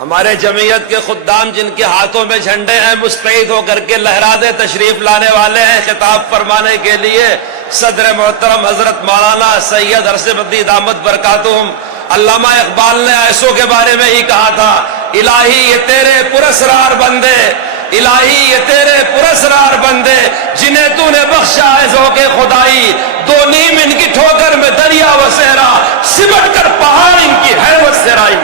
ہمارے جمعیت کے خدام جن کے ہاتھوں میں جھنڈے ہیں مستعد ہو کر کے لہرادے تشریف لانے والے ہیں خطاب فرمانے کے لیے صدر محترم حضرت مولانا سید ارشد دامت برکاتہم۔ علامہ اقبال نے ایسوں کے بارے میں ہی کہا تھا، الہی یہ تیرے پراسرار بندے، الہی یہ تیرے پراسرار بندے جنہیں تو نے بخشا ہے ذوق خدائی، دو نیم ان کی ٹھوکر میں دریا و صحرا، سمٹ کر پہاڑ ان کی حیرت سے رائی۔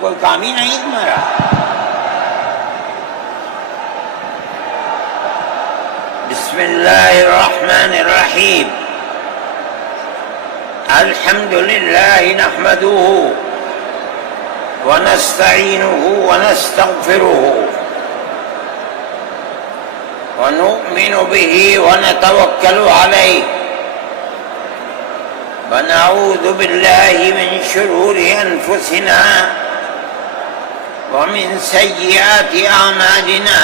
کوئی کام ہی نہیں تمہارا۔ بسم اللہ الرحمن الرحیم، الحمد للہ نحمده ونستعینه ونستغفره ونؤمن به ونتوکل علیہ ونعوذ باللہ من شرور انفسنا ومن سيئات أعمالنا،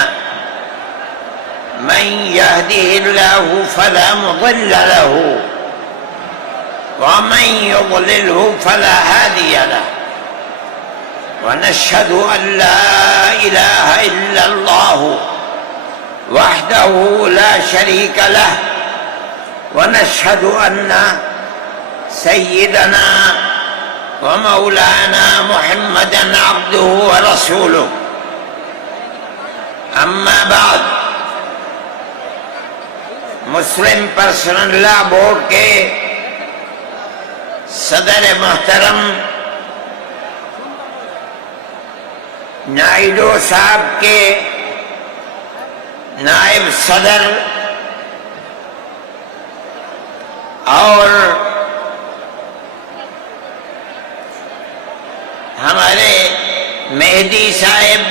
من يهده الله فلا مضل له ومن يضلله فلا هادي له، ونشهد أن لا إله إلا الله وحده لا شريك له، ونشهد أن سيدنا ومولانا محمدا عبده ورسوله، اما بعد۔ مسلم پرسنل لا بورڈ کے صدر محترم نائیڈو صاحب کے نائب صدر اور ہمارے مہدی صاحب،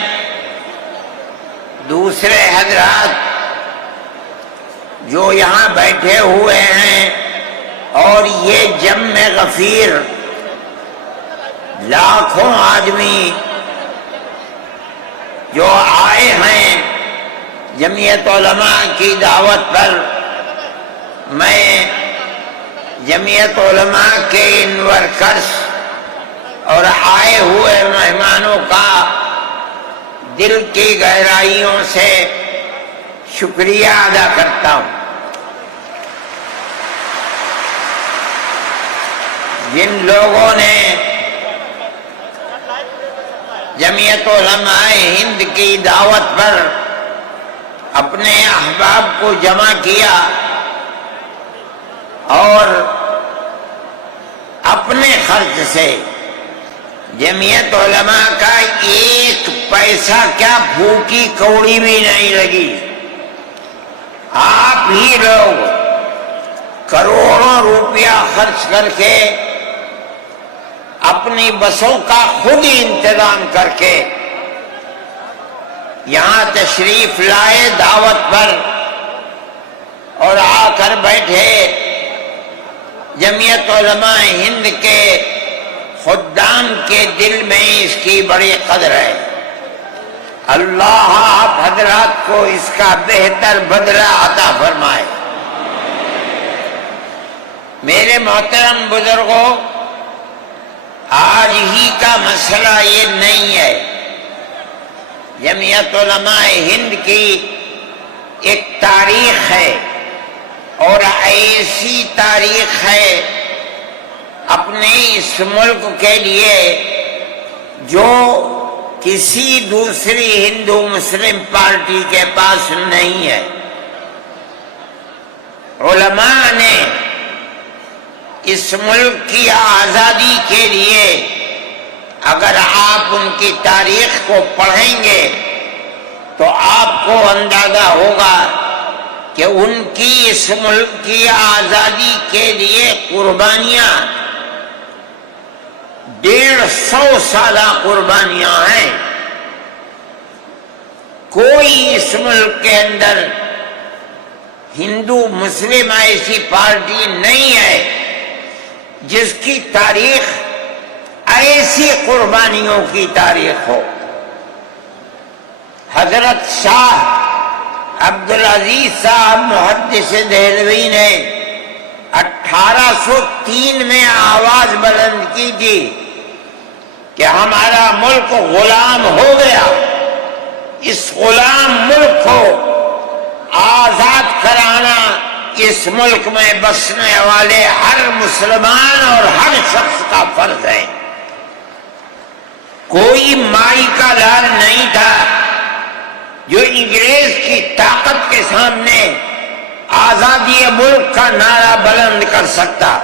دوسرے حضرات جو یہاں بیٹھے ہوئے ہیں، اور یہ جمع غفیر لاکھوں آدمی جو آئے ہیں جمعیت علماء کی دعوت پر، میں جمعیت علماء کے ان ورکرز اور آئے ہوئے مہمانوں کا دل کی گہرائیوں سے شکریہ ادا کرتا ہوں۔ جن لوگوں نے جمعیت علماء ہند کی دعوت پر اپنے احباب کو جمع کیا اور اپنے خرچ سے جمعیت علماء کا ایک پیسہ کیا پھوکی کوڑی بھی نہیں لگی، آپ ہی لوگ کروڑوں روپیہ خرچ کر کے اپنی بسوں کا خود ہی انتظام کر کے یہاں تشریف لائے دعوت پر اور آ کر بیٹھے۔ جمعیت علماء ہند کے خدام کے دل میں اس کی بڑی قدر ہے۔ اللہ آپ حضرات کو اس کا بہتر بدلہ عطا فرمائے۔ میرے محترم بزرگوں، آج ہی کا مسئلہ یہ نہیں ہے، جمعیت علماء ہند کی ایک تاریخ ہے، اور ایسی تاریخ ہے اپنے اس ملک کے لیے جو کسی دوسری ہندو مسلم پارٹی کے پاس نہیں ہے۔ علماء نے اس ملک کی آزادی کے لیے، اگر آپ ان کی تاریخ کو پڑھیں گے تو آپ کو اندازہ ہوگا کہ ان کی اس ملک کی آزادی کے لیے قربانیاں 150 سالہ قربانیاں ہیں۔ کوئی اس ملک کے اندر ہندو مسلم ایسی پارٹی نہیں ہے جس کی تاریخ ایسی قربانیوں کی تاریخ ہو۔ حضرت شاہ عبدالعزیز صاحب محدث دہلوی نے 1803 میں آواز بلند کی تھی کہ ہمارا ملک غلام ہو گیا، اس غلام ملک کو آزاد کرانا اس ملک میں بسنے والے ہر مسلمان اور ہر شخص کا فرض ہے۔ کوئی مائی کا لال نہیں تھا جو انگریز کی طاقت کے سامنے آزادی ملک کا نعرہ بلند کر سکتا۔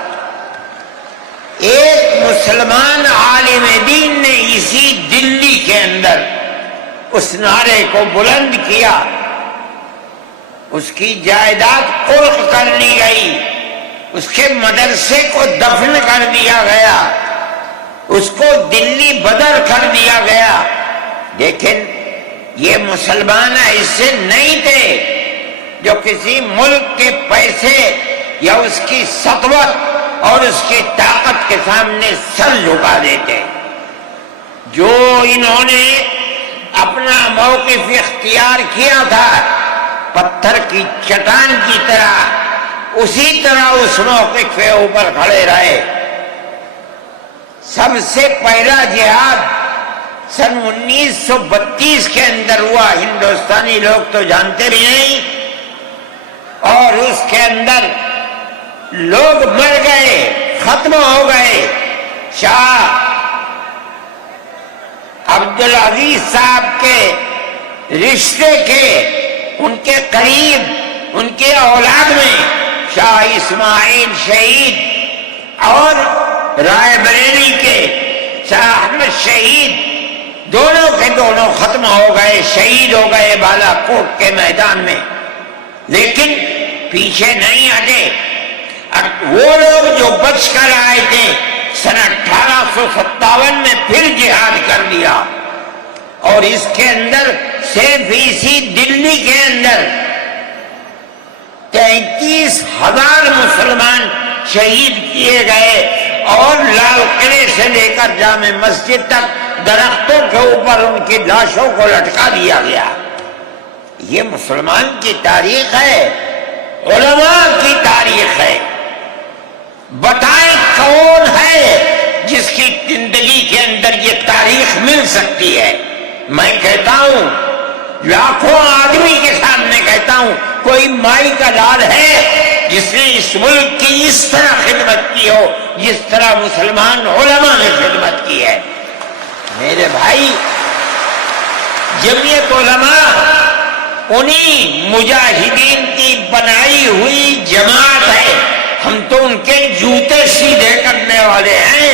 ایک مسلمان عالم دین نے اسی دلی کے اندر اس نعرے کو بلند کیا، اس کی جائیداد قلق کر لی گئی، اس کے مدرسے کو دفن کر دیا گیا، اس کو دلی بدر کر دیا گیا، لیکن یہ مسلمان ایسے نہیں تھے جو کسی ملک کے پیسے یا اس کی سطوت اور اس کی طاقت کے سامنے سر جھکا دیتے۔ جو انہوں نے اپنا موقف اختیار کیا تھا پتھر کی چٹان کی طرح، اسی طرح اس موقف کے اوپر کھڑے رہے۔ سب سے پہلا جہاد سن 1932 کے اندر ہوا، ہندوستانی لوگ تو جانتے بھی نہیں، اور اس کے اندر لوگ مر گئے، ختم ہو گئے۔ شاہ عبدالعزیز صاحب کے رشتے کے، ان کے قریب، ان کے اولاد میں شاہ اسماعیل شہید اور رائے بریلی کے شاہ احمد شہید، دونوں کے دونوں ختم ہو گئے، شہید ہو گئے بالا کوٹ کے میدان میں، لیکن پیچھے نہیں ہٹے۔ وہ لوگ جو بچ کر آئے تھے سن 1857 میں پھر جہاد کر دیا، اور اس کے اندر صرف اسی دلی کے اندر 33,000 مسلمان شہید کیے گئے، اور لال قلعے سے لے کر جامع مسجد تک درختوں کے اوپر ان کی لاشوں کو لٹکا دیا گیا۔ یہ مسلمان کی تاریخ ہے، علماء کی تاریخ ہے۔ بتائیں کون ہے جس کی زندگی کے اندر یہ تاریخ مل سکتی ہے؟ میں کہتا ہوں، لاکھوں آدمی کے سامنے کہتا ہوں، کوئی مائی کا لال ہے جس نے اس ملک کی اس طرح خدمت کی ہو جس طرح مسلمان علماء نے خدمت کی ہے؟ میرے بھائی، جمعیت علماء انہی مجاہدین کی بنائی ہوئی جماعت ہے۔ ہم تو ان کے جوتے سیدھے کرنے والے ہیں۔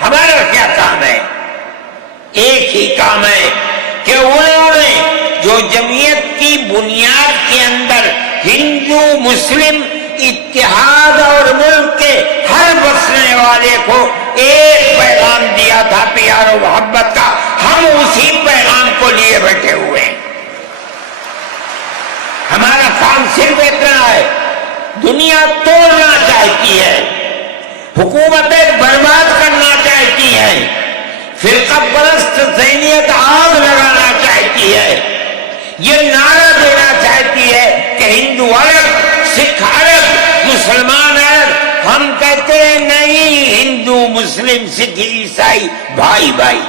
ہمارا کیا کام ہے؟ ایک ہی کام ہے کہ انہوں نے جو جمعیت کی بنیاد کے اندر ہندو مسلم اتحاد اور ملک کے ہر بسنے والے کو ایک پیغام دیا تھا پیار و محبت کا، ہم اسی پیغام کو لیے بیٹھے ہوئے ہیں۔ ہمارا کام صرف اتنا ہے، دنیا توڑنا چاہتی ہے، حکومتیں برباد کرنا چاہتی ہے، فرقہ پرست ذہنیت آگ لگانا چاہتی ہے، یہ نعرہ دینا چاہتی ہے کہ ہندو الگ، سکھ الگ، مسلمان الگ۔ ہم کہتے ہیں نہیں، ہندو مسلم سکھ عیسائی بھائی بھائی۔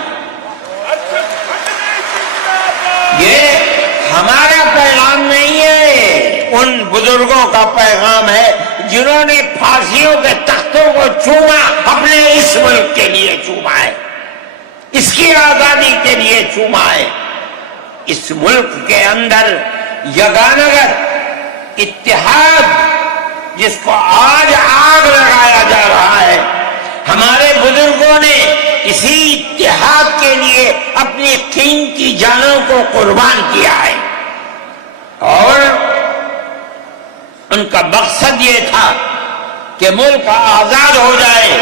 یہ ہمارا پیغام نہیں ہے، ان بزرگوں کا پیغام ہے جنہوں نے پھانسیوں کے تختوں کو چوما، اپنے اس ملک کے لیے چوما ہے، اس کی آزادی کے لیے چوما ہے۔ اس ملک کے اندر یگانگت اتحاد جس کو آج آگ لگایا جا رہا ہے، ہمارے بزرگوں نے اسی اتحاد کے لیے اپنی قیمتی جانوں کو قربان کیا ہے، اور ان کا مقصد یہ تھا کہ ملک آزاد ہو جائے،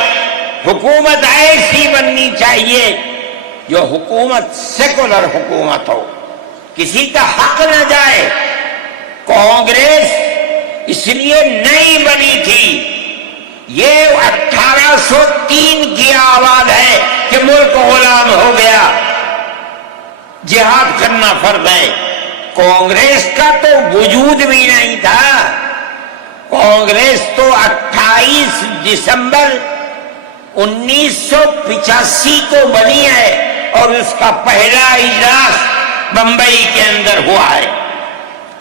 حکومت ایسی بننی چاہیے جو حکومت سیکولر حکومت ہو، کسی کا حق نہ جائے۔ کانگریس اس لیے نہیں بنی تھی، یہ 1803 کی آواز ہے کہ ملک غلام ہو گیا، جہاد کرنا فرض ہے۔ کانگریس کا تو وجود بھی نہیں تھا، کانگریس تو 28 دسمبر 1985 کو بنی ہے، اور اس کا پہلا اجلاس بمبئی کے اندر ہوا ہے۔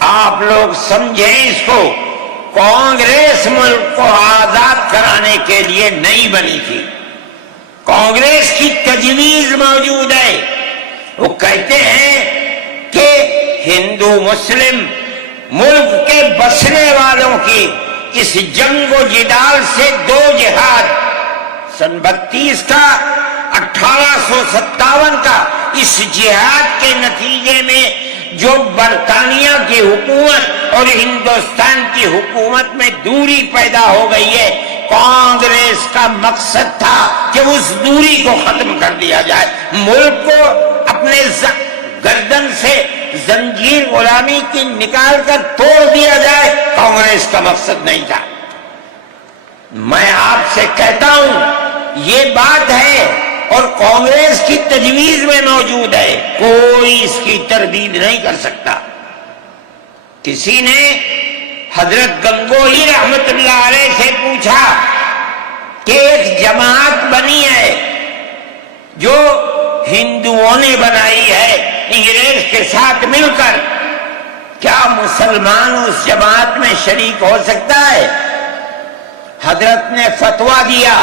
آپ لوگ سمجھیں اس کو، کانگریس ملک کو آزاد کرانے کے لیے نہیں بنی تھی، کانگریس کی تجویز موجود ہے۔ وہ کہتے ہیں کہ ہندو مسلم ملک کے بسنے والوں کی اس جنگ و جدال سے دو جہاد، سن 32 کا 1857 کا، اس جہاد کے نتیجے میں جو برطانیہ کی حکومت اور ہندوستان کی حکومت میں دوری پیدا ہو گئی ہے، کانگریس کا مقصد تھا کہ اس دوری کو ختم کر دیا جائے، ملک کو اپنے گردن سے زنجیر غلامی کی نکال کر توڑ دیا جائے، کانگریس کا مقصد نہیں تھا۔ میں آپ سے کہتا ہوں یہ بات ہے، اور کانگریس کی تجویز میں موجود ہے، کوئی اس کی تردید نہیں کر سکتا۔ کسی نے حضرت گنگوہی رحمت اللہ علیہ سے پوچھا کہ ایک جماعت بنی ہے جو ہندوؤں نے بنائی ہے انگریز کے ساتھ مل کر، کیا مسلمان اس جماعت میں شریک ہو سکتا ہے؟ حضرت نے فتویٰ دیا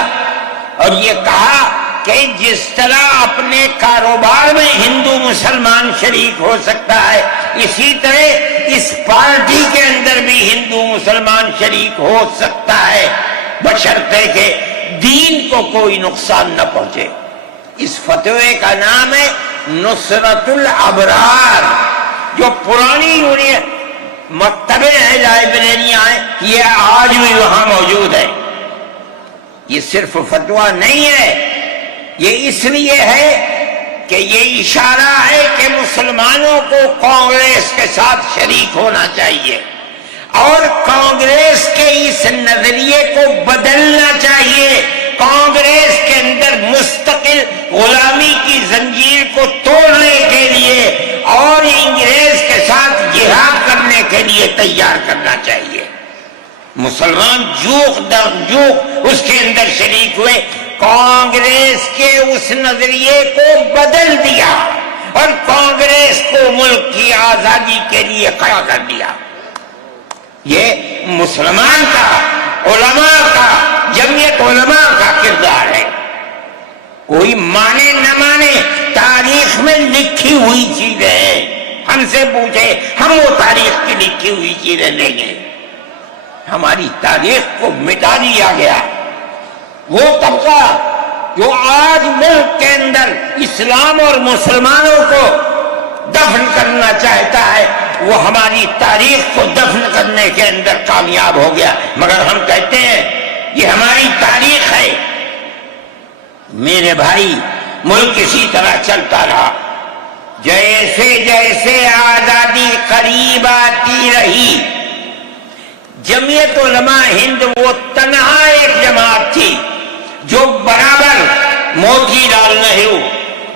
اور یہ کہا کہ جس طرح اپنے کاروبار میں ہندو مسلمان شریک ہو سکتا ہے، اسی طرح اس پارٹی کے اندر بھی ہندو مسلمان شریک ہو سکتا ہے، بشرطے کہ دین کو کوئی نقصان نہ پہنچے۔ اس فتوے کا نام ہے نصرت الابرار، جو پرانی یونین مکتبیں ہیں، لائبریریاں ہیں، یہ آج بھی وہاں موجود ہے۔ یہ صرف فتویٰ نہیں ہے، یہ اس لیے ہے کہ یہ اشارہ ہے کہ مسلمانوں کو کانگریس کے ساتھ شریک ہونا چاہیے، اور کانگریس کے اس نظریے کو بدلنا چاہیے، کانگریس کے اندر مستقل غلامی کی زنجیر کو توڑنے کے لیے اور انگریز کے ساتھ جہاد کرنے کے لیے تیار کرنا چاہیے۔ مسلمان جوق در جوق اس کے اندر شریک ہوئے، کانگریس کے اس نظریے کو بدل دیا اور کانگریس کو ملک کی آزادی کے لیے کھڑا کر دیا۔ یہ مسلمان کا، علماء کا، جمعیت علماء کا کردار ہے۔ کوئی مانے نہ مانے، تاریخ میں لکھی ہوئی چیزیں ہیں، ہم سے پوچھے ہم وہ تاریخ کی لکھی ہوئی چیزیں لیں گے۔ ہماری تاریخ کو مٹا دیا گیا۔ وہ طبقہ جو آج ملک کے اندر اسلام اور مسلمانوں کو دفن کرنا چاہتا ہے، وہ ہماری تاریخ کو دفن کرنے کے اندر کامیاب ہو گیا، مگر ہم کہتے ہیں یہ ہماری تاریخ ہے۔ میرے بھائی، ملک اسی طرح چلتا رہا، جیسے جیسے آزادی قریب آتی رہی، جمعیت علماء ہند وہ تنہا ایک جماعت تھی جو برابر موتی لال نہرو،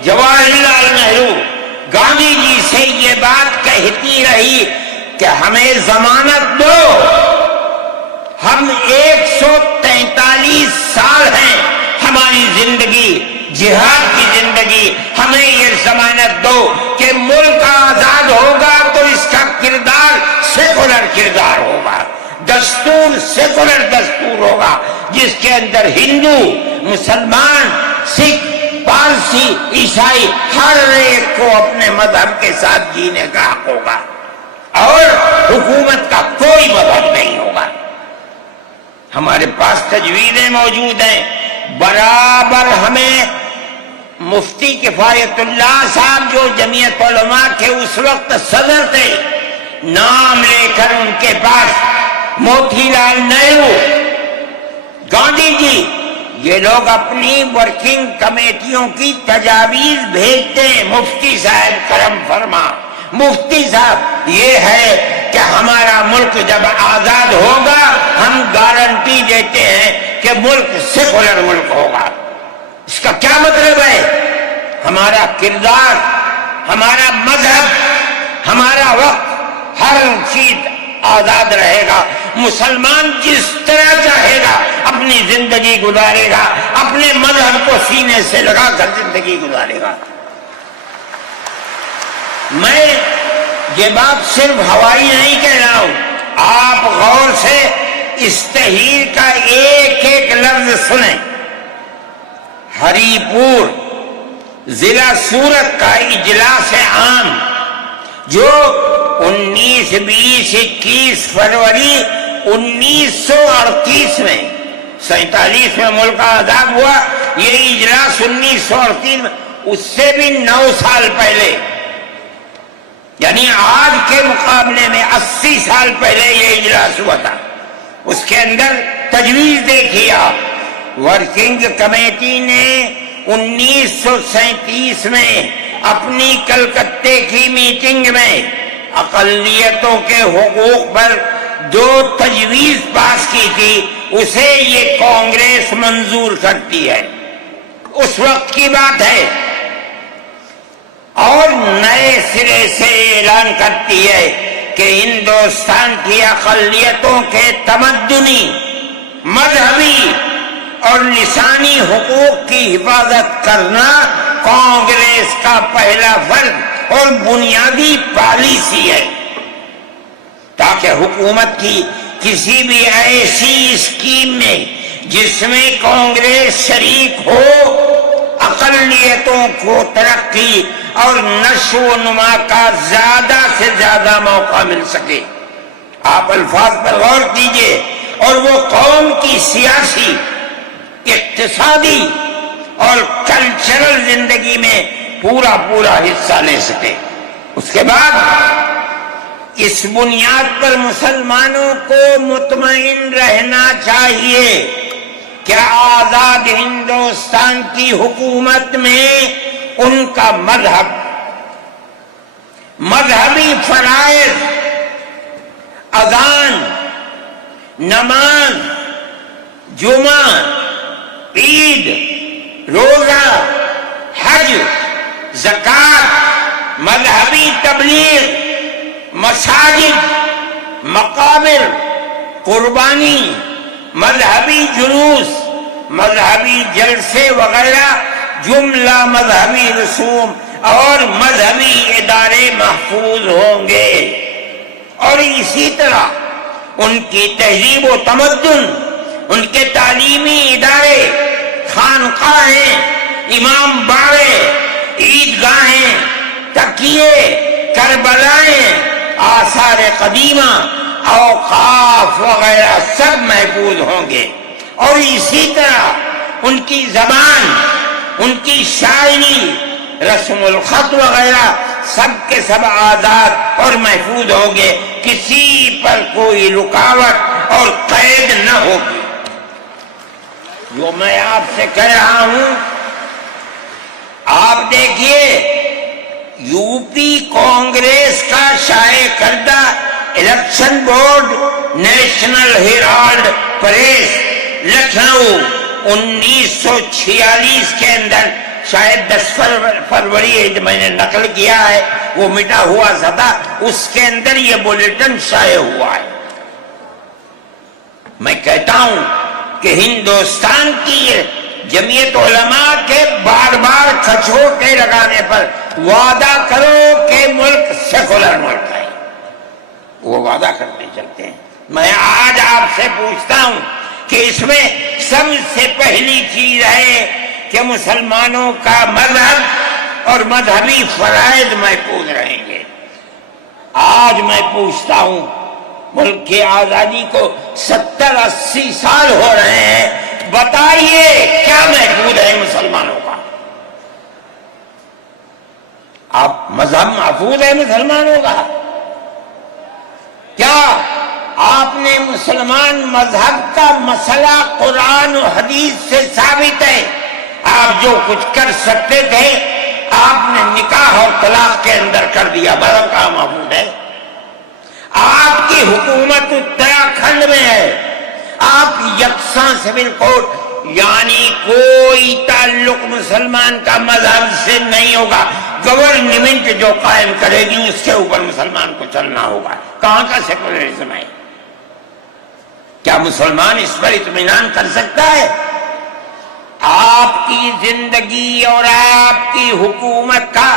جواہر لال نہرو، گاندھی جی سے یہ بات کہتی رہی کہ ہمیں ضمانت دو، ہم 143 سال ہیں ہماری زندگی، جہاد کی زندگی، ہمیں یہ ضمانت دو کہ ملک آزاد دستور سیکولر دستور ہوگا، جس کے اندر ہندو، مسلمان، سکھ، پارسی، عیسائی ہر ایک کو اپنے مذہب کے ساتھ جینے کا حق ہوگا، اور حکومت کا کوئی مذہب نہیں ہوگا۔ ہمارے پاس تجویزیں موجود ہیں، برابر ہمیں مفتی کفایت اللہ صاحب جو جمعیت علماء کے اس وقت صدر تھے، نام لے کر ان کے پاس موتی لال نہرو، گاندھی جی، یہ لوگ اپنی ورکنگ کمیٹیوں کی تجاویز بھیجتے ہیں، مفتی صاحب کرم فرما، مفتی صاحب یہ ہے کہ ہمارا ملک جب آزاد ہوگا ہم گارنٹی دیتے ہیں کہ ملک سیکولر ملک ہوگا۔ اس کا کیا مطلب ہے؟ ہمارا کردار، ہمارا مذہب، ہمارا وقت، ہر چیز آزاد رہے گا، مسلمان جس طرح چاہے گا اپنی زندگی گزارے گا، اپنے مذہب کو سینے سے لگا کر زندگی گزارے گا۔ میں یہ بات صرف ہوائی نہیں کہہ رہا ہوں، آپ غور سے اس تحریر کا ایک ایک لفظ سنیں۔ ہری پور ضلع سورت کا اجلاس عام جو 19، 20، 21 فروری 1938 میں 47 میں ملک آزاد ہوا، یہ اجلاس 1938 میں، اس سے بھی 9 سال پہلے، یعنی آج کے مقابلے میں 80 سال پہلے یہ اجلاس ہوا تھا۔ اس کے اندر تجویز دیکھیے آپ، ورکنگ کمیٹی نے 1937 میں اپنی کلکتے کی میٹنگ میں اقلیتوں کے حقوق پر جو تجویز پاس کی تھی اسے یہ کانگریس منظور کرتی ہے، اس وقت کی بات ہے، اور نئے سرے سے اعلان کرتی ہے کہ ہندوستان کی اقلیتوں کے تمدنی، مذہبی اور لسانی حقوق کی حفاظت کرنا کانگریس کا پہلا فرض اور بنیادی پالیسی ہے، تاکہ حکومت کی کسی بھی ایسی اسکیم میں جس میں کانگریس شریک ہو، اقلیتوں کو ترقی اور نشو و نما کا زیادہ سے زیادہ موقع مل سکے۔ آپ الفاظ پر غور کیجئے، اور وہ قوم کی سیاسی، اقتصادی اور کلچرل زندگی میں پورا حصہ لے سکے۔ اس کے بعد اس بنیاد پر مسلمانوں کو مطمئن رہنا چاہیے کہ آزاد ہندوستان کی حکومت میں ان کا مذہبی فرائض، اذان، نماز، جمعہ، عید، روزہ، حج، زکوٰۃ، مذہبی تبلیغ، مساجد، مقابر، قربانی، مذہبی جلوس، مذہبی جلسے وغیرہ، جملہ مذہبی رسوم اور مذہبی ادارے محفوظ ہوں گے، اور اسی طرح ان کی تہذیب و تمدن، ان کے تعلیمی ادارے، خانقاہیں، امام باڑے، عیدگاہیں، تکیے، کربلائیں، آثار قدیمہ، اوقاف وغیرہ سب محفوظ ہوں گے، اور اسی طرح ان کی زبان، ان کی شاعری، رسم الخط وغیرہ سب کے سب آزاد اور محفوظ ہوں گے، کسی پر کوئی رکاوٹ اور قید نہ ہوگی۔ جو میں آپ سے کہہ رہا ہوں، آپ دیکھیے، یو پی کانگریس کا شائع کردہ election board National Herald press Lucknow 1946 کے اندر، شاید 10 فروری میں نے نقل کیا ہے، وہ مٹا ہوا تھا، اس کے اندر یہ بلیٹن شائع ہوا ہے۔ میں کہتا ہوں کہ ہندوستان کی جمعیت علماء کے بار بار کھچوٹے لگانے پر وعدہ کرو کہ ملک سیکولر ملک ہے، وہ وعدہ کرتے چلتے ہیں۔ میں آج آپ سے پوچھتا ہوں کہ اس میں سب سے پہلی چیز ہے کہ مسلمانوں کا مذہب اور مذہبی فرائض محفوظ رہیں گے۔ آج میں پوچھتا ہوں، ملک کی آزادی کو 70-80 سال ہو رہے ہیں، بتائیے کیا محفوظ ہے مسلمانوں کا؟ آپ مذہب محفوظ ہے مسلمانوں کا؟ کیا آپ نے مسلمان مذہب کا مسئلہ قرآن و حدیث سے ثابت ہے؟ آپ جو کچھ کر سکتے تھے آپ نے نکاح اور طلاق کے اندر کر دیا، مذہب کا محفوظ ہے؟ آپ کی حکومت اتراکھنڈ میں ہے، آپ یکساں سول کوڈ، یعنی کوئی تعلق مسلمان کا مذہب سے نہیں ہوگا، گورنمنٹ جو قائم کرے گی اس کے اوپر مسلمان کو چلنا ہوگا۔ کہاں کا سیکولرزم ہے؟ کیا مسلمان اس پر اطمینان کر سکتا ہے؟ آپ کی زندگی اور آپ کی حکومت کا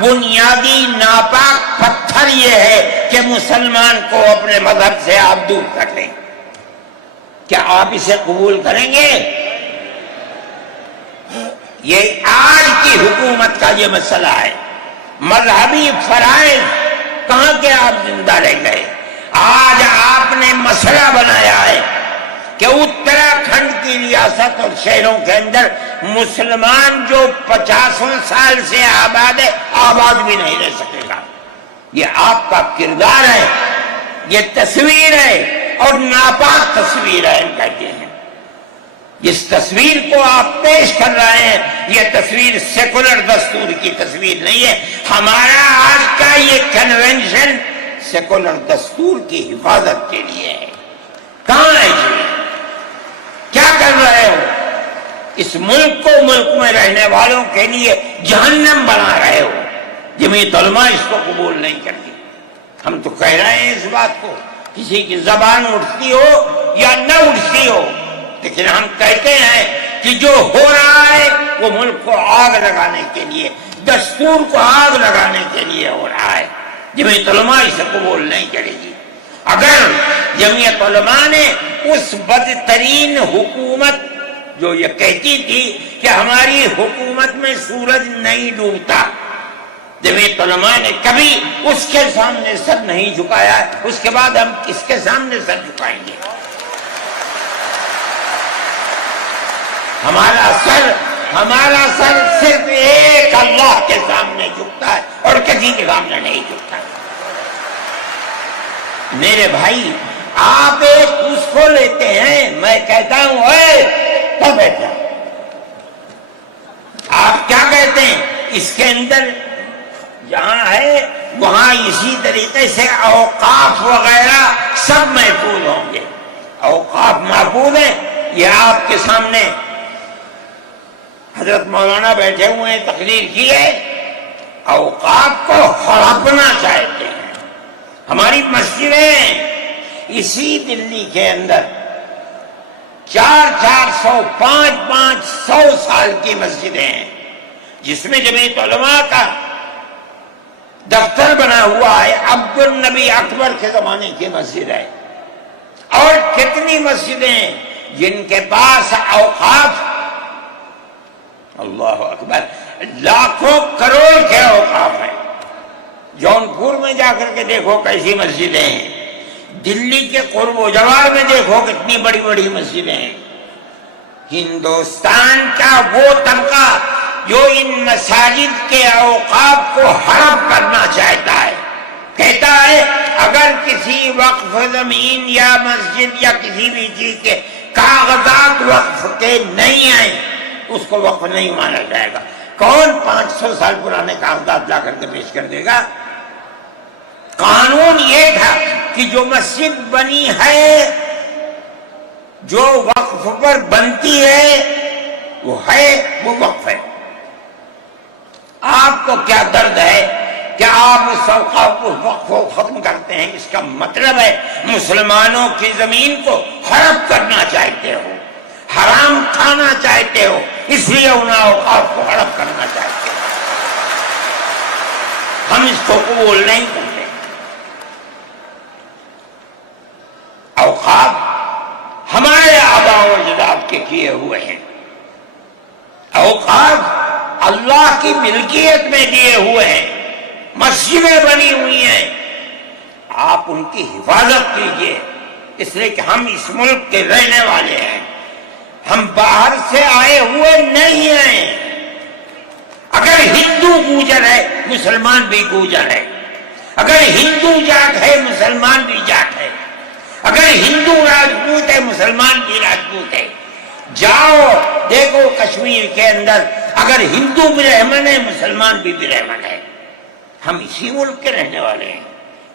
بنیادی ناپاک پتھر یہ ہے کہ مسلمان کو اپنے مذہب سے آپ دور کر لیں۔ کیا آپ اسے قبول کریں گے؟ یہ آج کی حکومت کا یہ مسئلہ ہے۔ مذہبی فرائض کہاں کے آپ زندہ رہ گئے؟ آج آپ نے مسئلہ بنایا ہے کہ اتراکھنڈ کی ریاست اور شہروں کے اندر مسلمان جو 50 سال سے آباد ہے، آباد بھی نہیں رہ سکے گا۔ یہ آپ کا کردار ہے، یہ تصویر ہے اور ناپاک تصویر ہے، ہم کہتے ہیں۔ جس تصویر کو آپ پیش کر رہے ہیں یہ تصویر سیکولر دستور کی تصویر نہیں ہے۔ ہمارا آج کا یہ کنونشن سیکولر دستور کی حفاظت کے لیے ہے۔ کہاں ہے جی؟ کیا کر رہے ہو؟ اس ملک کو، ملک میں رہنے والوں کے لیے جہنم بنا رہے ہو۔ جمعیت علماء اس کو قبول نہیں کرتی۔ ہم تو کہہ رہے ہیں اس بات کو، کسی کی زبان اٹھتی ہو یا نہ اٹھتی ہو، لیکن ہم کہتے ہیں کہ جو ہو رہا ہے وہ ملک کو آگ لگانے کے لیے، دستور کو آگ لگانے کے لیے ہو رہا ہے۔ جمعیت علماء اسے قبول نہیں کرے گی۔ اگر جمعیت علماء نے اس بدترین حکومت جو یہ کہتی تھی کہ ہماری حکومت میں سورج نہیں ڈوبتا، جمعیت علماء نے کبھی اس کے سامنے سر نہیں جھکایا، اس کے بعد ہم کس کے سامنے سر جھکائیں گے؟ ہمارا سر صرف ایک اللہ کے سامنے جھکتا ہے اور کسی کے سامنے نہیں جھکتا۔ میرے بھائی، آپ ایک اس کو لیتے ہیں، میں کہتا ہوں اے تو بیٹھا، آپ کیا کہتے ہیں؟ اس کے اندر جہاں ہے وہاں اسی طریقے سے اوقاف وغیرہ سب محفوظ ہوں گے۔ اوقاف محفوظ ہیں، یہ آپ کے سامنے حضرت مولانا بیٹھے ہوئے ہیں، تقریر کی ہے۔ اوقاف کو ہڑپنا چاہتے ہیں۔ ہماری مسجدیں اسی دلی کے اندر 400 500 سال کی مسجدیں ہیں، جس میں جمعیت علماء کا دفتر بنا ہوا ہے، عبد النبی اکبر کے زمانے کی مسجد ہے۔ اور کتنی مسجدیں جن کے پاس اوقاف، اللہ اکبر، لاکھوں کروڑ کے اوقاف ہیں۔ جونپور میں جا کر کے دیکھو کیسی مسجدیں ہیں، دلی کے قرب و جوار میں دیکھو کتنی بڑی بڑی مسجدیں ہیں۔ ہندوستان کا وہ طبقہ جو ان مساجد کے اوقاف کو ہڑپ کرنا چاہتا ہے، کہتا ہے اگر کسی وقف زمین یا مسجد یا کسی بھی چیز کے کاغذات وقف کے نہیں آئے اس کو وقف نہیں مانا جائے گا۔ کون 500 سال پرانے کاغذات لا کر کے پیش کر دے گا؟ قانون یہ تھا کہ جو مسجد بنی ہے، جو وقف پر بنتی ہے وہ وقف ہے۔ آپ کو کیا درد ہے کہ آپ اس اوقاف کو وقف کو ختم کرتے ہیں؟ اس کا مطلب ہے مسلمانوں کی زمین کو ہڑپ کرنا چاہتے ہو، حرام کھانا چاہتے ہو، اس لیے ان اوقاف کو ہڑپ کرنا چاہتے ہو۔ ہم اس کو قبول نہیں کرتے۔ کیے ہوئے ہیں، اوقاف اللہ کی ملکیت میں دیے ہوئے ہیں، مسجدیں بنی ہوئی ہیں، آپ ان کی حفاظت کیجئے، اس لیے کہ ہم اس ملک کے رہنے والے ہیں، ہم باہر سے آئے ہوئے نہیں ہیں۔ اگر ہندو گوجر ہے مسلمان بھی گوجر ہے، اگر ہندو جاٹ ہے مسلمان بھی جاٹ ہے، اگر ہندو راجپوت ہے مسلمان بھی راجپوت ہے۔ جاؤ دیکھو کشمیر کے اندر، اگر ہندو برہمن ہے مسلمان بھی برہمن ہے، ہم اسی ملک کے رہنے والے ہیں۔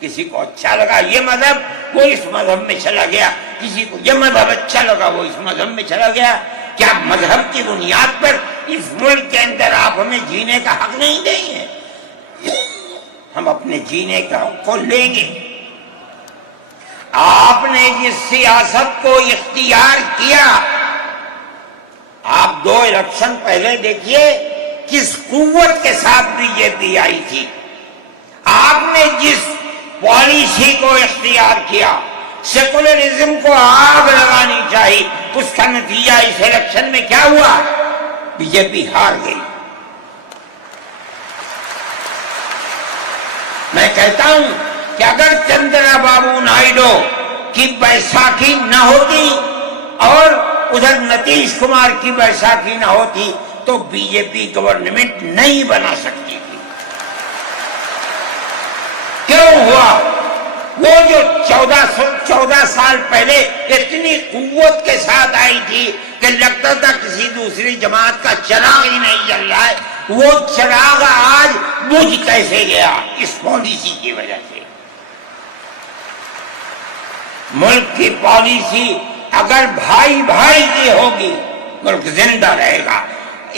کسی کو اچھا لگا یہ مذہب وہ اس مذہب میں چلا گیا، کسی کو یہ مذہب اچھا لگا وہ اس مذہب میں چلا گیا۔ کیا مذہب کی بنیاد پر اس ملک کے اندر آپ ہمیں جینے کا حق نہیں دیں گے؟ ہم اپنے جینے کا حق کو لیں گے۔ آپ نے جس سیاست کو اختیار کیا، آپ 2 الیکشن پہلے دیکھیے کس قوت کے ساتھ بی جے پی آئی تھی۔ آپ نے جس پالیسی کو اختیار کیا، سیکولرزم کو آگ لگانی چاہیے، اس کا نتیجہ اس الیکشن میں کیا ہوا؟ بی جے پی ہار گئی۔ میں کہتا ہوں کہ اگر چندرا بابو نائیڈو کی بیساکھی نہ ہوتی اور ادھر نتیش کمار کی بیساکھی نہ ہوتی تو بی جے پی گورنمنٹ نہیں بنا سکتی تھی۔ کیوں ہوا؟ وہ جو 14 سال پہلے اتنی قوت کے ساتھ آئی تھی کہ لگتا تھا کسی دوسری جماعت کا چراغ ہی نہیں جل رہا ہے، وہ چراغ آج بجھ کیسے گیا؟ اس پالیسی کی وجہ سے۔ ملک کی پالیسی اگر بھائی بھائی کی ہوگی ملک زندہ رہے گا۔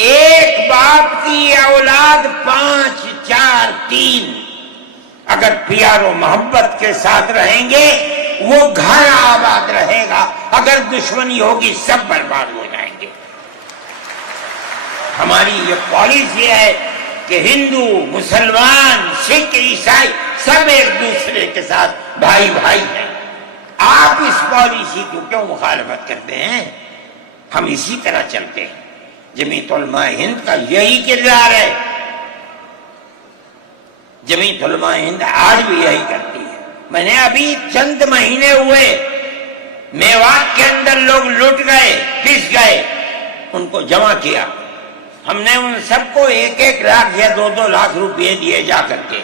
ایک باپ کی اولاد 5 4 3 اگر پیار و محبت کے ساتھ رہیں گے وہ گھر آباد رہے گا، اگر دشمنی ہوگی سب برباد ہو جائیں گے۔ ہماری یہ پالیسی ہے کہ ہندو مسلمان سکھ عیسائی سب ایک دوسرے کے ساتھ بھائی بھائی ہیں۔ آپ اس پالیسی کو کیوں مخالفت کرتے ہیں؟ ہم اسی طرح چلتے ہیں۔ جمعیت علماء ہند کا یہی کردار ہے، جمعیت علماء ہند آج بھی یہی کرتی ہے۔ میں نے ابھی چند مہینے ہوئے میوات کے اندر لوگ لٹ گئے، پس گئے، ان کو جمع کیا، ہم نے ان سب کو 1 لاکھ یا 2 لاکھ روپے دیے جا کر کے،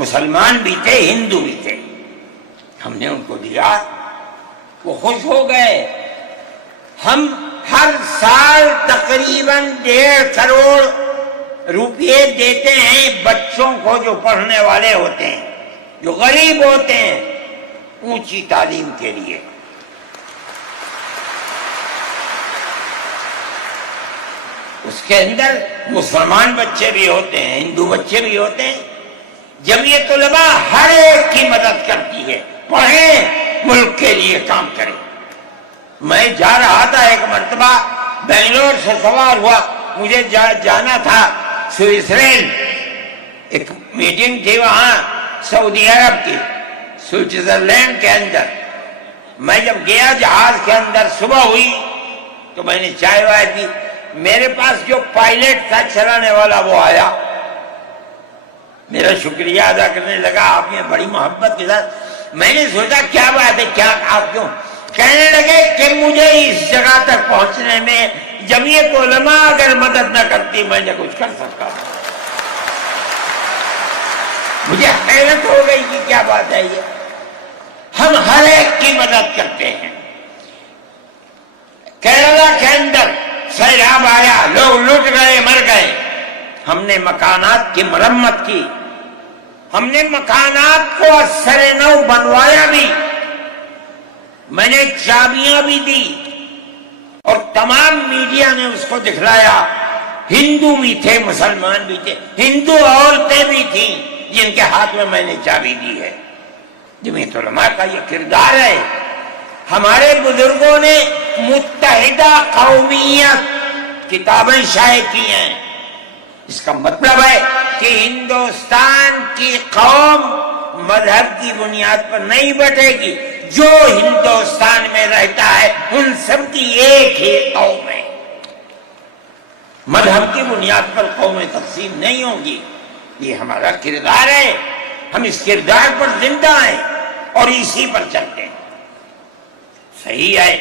مسلمان بھی تھے ہندو بھی تھے، ہم نے ان کو دیا، وہ خوش ہو گئے۔ ہم ہر سال تقریباً 1.5 کروڑ روپے دیتے ہیں بچوں کو جو پڑھنے والے ہوتے ہیں، جو غریب ہوتے ہیں، اونچی تعلیم کے لیے۔ اس کے اندر مسلمان بچے بھی ہوتے ہیں، ہندو بچے بھی ہوتے ہیں۔ جمعیت علماء ہر ایک کی مدد کرتی ہے، پڑھیں، ملک کے لیے کام کریں۔ میں جا رہا تھا ایک مرتبہ، بنگلور سے سوار ہوا، مجھے جانا تھا سوئٹزرلینڈ، ایک میٹنگ تھی وہاں سعودی عرب کی، سوئٹزرلینڈ کے اندر۔ میں جب گیا جہاز کے اندر، صبح ہوئی تو میں نے چائے وائے پی، میرے پاس جو پائلٹ تھا چلانے والا وہ آیا، میرا شکریہ ادا کرنے لگا، آپ نے بڑی محبت کے ساتھ۔ میں نے سوچا کیا بات ہے، کیا آپ کیوں؟ کہنے لگے کہ مجھے اس جگہ تک پہنچنے میں جمعیت علماء اگر مدد نہ کرتی میں نے کچھ کر سکتا تھا۔ مجھے حیرت ہو گئی کہ کیا بات ہے یہ، ہم ہر ایک کی مدد کرتے ہیں۔ کیرلا کے اندر سیلاب آیا، لوگ لٹ گئے، مر گئے، ہم نے مکانات کی مرمت کی، ہم نے مکانات کو اثر نو بنوایا بھی، میں نے چابیاں بھی دی اور تمام میڈیا نے اس کو دکھلایا۔ ہندو بھی تھے، مسلمان بھی تھے، ہندو عورتیں بھی تھیں جن کے ہاتھ میں نے چابی دی ہے۔ جمعیت علماء کا یہ کردار ہے۔ ہمارے بزرگوں نے متحدہ قومیت کتابیں شائع کی ہیں، اس کا مطلب ہے کہ ہندوستان کی قوم مذہب کی بنیاد پر نہیں بٹے گی، جو ہندوستان میں رہتا ہے ان سب کی ایک ہی قوم ہے. مذہب کی بنیاد پر قومیں تقسیم نہیں ہوں گی. یہ ہمارا کردار ہے، ہم اس کردار پر زندہ ہیں اور اسی پر چلتے ہیں. صحیح ہے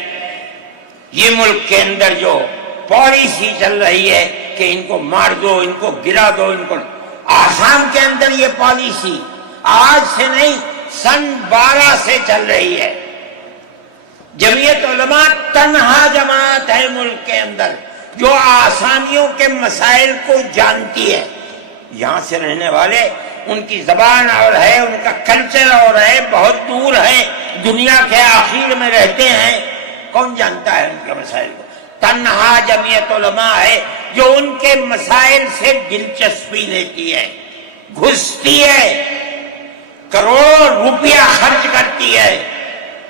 یہ ملک کے اندر جو پالیسی چل رہی ہے کہ ان کو مار دو، ان کو گرا دو، ان کو، آسام کے اندر یہ پالیسی آج سے نہیں سن 12 سے چل رہی ہے. جمعیت علماء تنہا جماعت ہے ملک کے اندر جو آسامیوں کے مسائل کو جانتی ہے. یہاں سے رہنے والے ان کی زبان اور ہے، ان کا کلچر اور ہے، بہت دور ہے، دنیا کے آخر میں رہتے ہیں، کون جانتا ہے ان کے مسائل کو؟ تنہا جمعیت علماء ہے جو ان کے مسائل سے دلچسپی لیتی ہے، گھستی ہے، کروڑوں روپیہ خرچ کرتی ہے.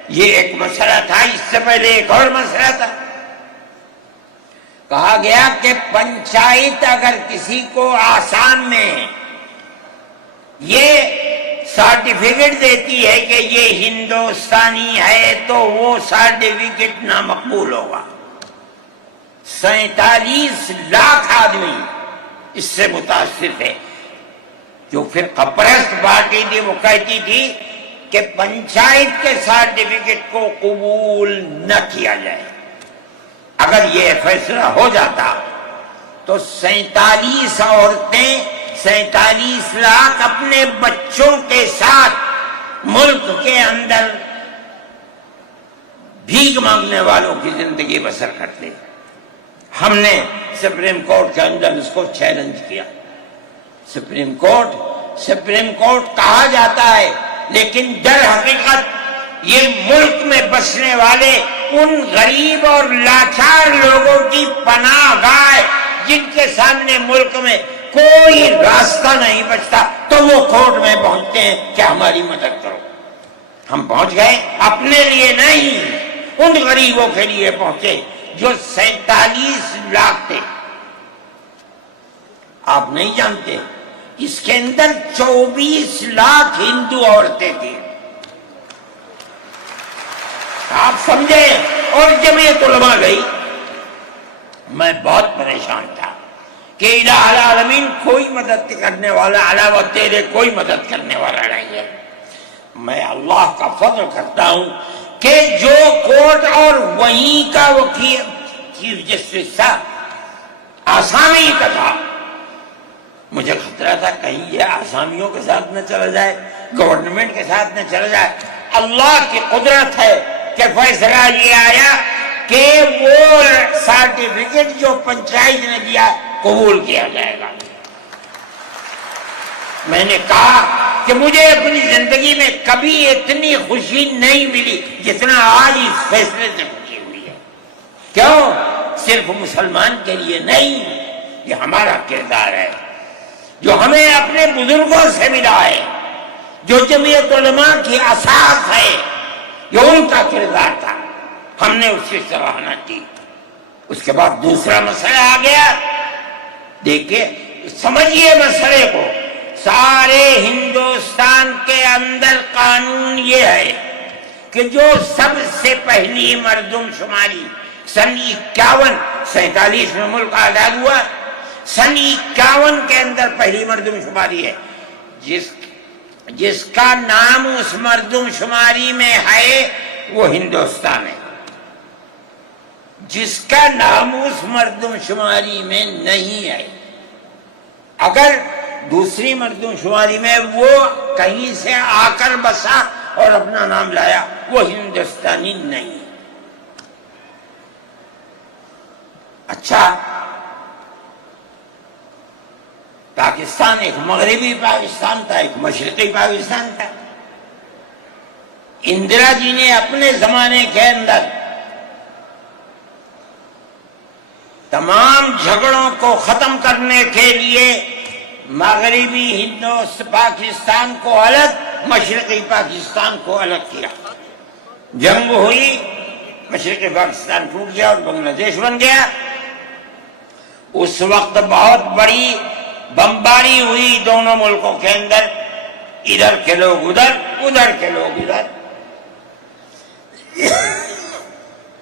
یہ ایک مسئلہ تھا. اس سے پہلے ایک اور مسئلہ تھا. کہا گیا کہ پنچایت اگر کسی کو آسام میں یہ سرٹیفکیٹ دیتی ہے کہ یہ ہندوستانی ہے تو وہ سرٹیفکیٹ نامقبول ہوگا. 47 لاکھ آدمی اس سے متاثر تھے. جو پھر کپرست پارٹی تھی وہ کہتی تھی کہ پنچایت کے سرٹیفکیٹ کو قبول نہ کیا جائے. اگر یہ فیصلہ ہو جاتا تو 47 عورتیں 47 لاکھ اپنے بچوں کے ساتھ ملک کے اندر بھیک مانگنے والوں کی زندگی بسر کرتے. ہم نے سپریم کورٹ کے اندر اس کو چیلنج کیا. سپریم کورٹ کہا جاتا ہے لیکن در حقیقت یہ ملک میں بسنے والے ان غریب اور لاچار لوگوں کی پناہ گاہ جن کے سامنے ملک میں کوئی راستہ نہیں بچتا تو وہ کورٹ میں پہنچتے ہیں کہ ہماری مدد کرو. ہم پہنچ گئے اپنے لیے نہیں، ان غریبوں کے لیے پہنچے جو 47 لاکھ تھے. آپ نہیں جانتے اس کے اندر 24 لاکھ ہندو عورتیں تھیں. آپ سمجھے. اور جمعیت علماء گئی. میں بہت پریشان تھا کہ الہ العالمین کوئی مدد کرنے والا علاوہ تیرے کوئی مدد کرنے والا نہیں ہے. میں اللہ کا فضل کرتا ہوں کہ جو کورٹ اور وہیں کا وکیل چیف جسٹس تھا آسامی کا تھا. مجھے خطرہ تھا کہیں یہ آسامیوں کے ساتھ نہ چلا جائے، گورنمنٹ کے ساتھ نہ چلا جائے. اللہ کی قدرت ہے کہ فیصلہ یہ آیا کہ وہ سرٹیفکیٹ جو پنچایت نے دیا قبول کیا جائے گا. میں نے کہا کہ مجھے اپنی زندگی میں کبھی اتنی خوشی نہیں ملی جتنا آج اس فیصلے سے خوشی ہوئی ہے. کیوں؟ صرف مسلمان کے لیے نہیں، یہ ہمارا کردار ہے جو ہمیں اپنے بزرگوں سے ملا ہے، جو جمعیت علماء کی اساس ہے، یہ ان کا کردار تھا. ہم نے اس کی سراہنا کی. اس کے بعد دوسرا مسئلہ آ گیا. دیکھیے سمجھیے مسئلے کو. سارے ہندوستان کے اندر قانون یہ ہے کہ جو سب سے پہلی مردم شماری سن 47 میں ملک آزاد ہوا، سن 51 کے اندر پہلی مردم شماری ہے. جس کا نام اس مردم شماری میں ہے وہ ہندوستان ہے. جس کا نام اس مردم شماری میں نہیں ہے، اگر دوسری مردم شماری میں وہ کہیں سے آ کر بسا اور اپنا نام لایا، وہ ہندوستانی نہیں. اچھا، پاکستان ایک مغربی پاکستان تھا، ایک مشرقی پاکستان تھا. اندرا جی نے اپنے زمانے کے اندر تمام جھگڑوں کو ختم کرنے کے لیے مغربی پاکستان کو الگ، مشرقی پاکستان کو الگ کیا. جنگ ہوئی، مشرقی پاکستان ٹوٹ گیا اور بنگلہ دیش بن گیا. اس وقت بہت بڑی بمباری ہوئی دونوں ملکوں کے اندر، ادھر کے لوگ ادھر، ادھر کے لوگ ادھر.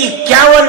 51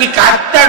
71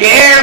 1.5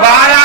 12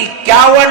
51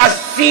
80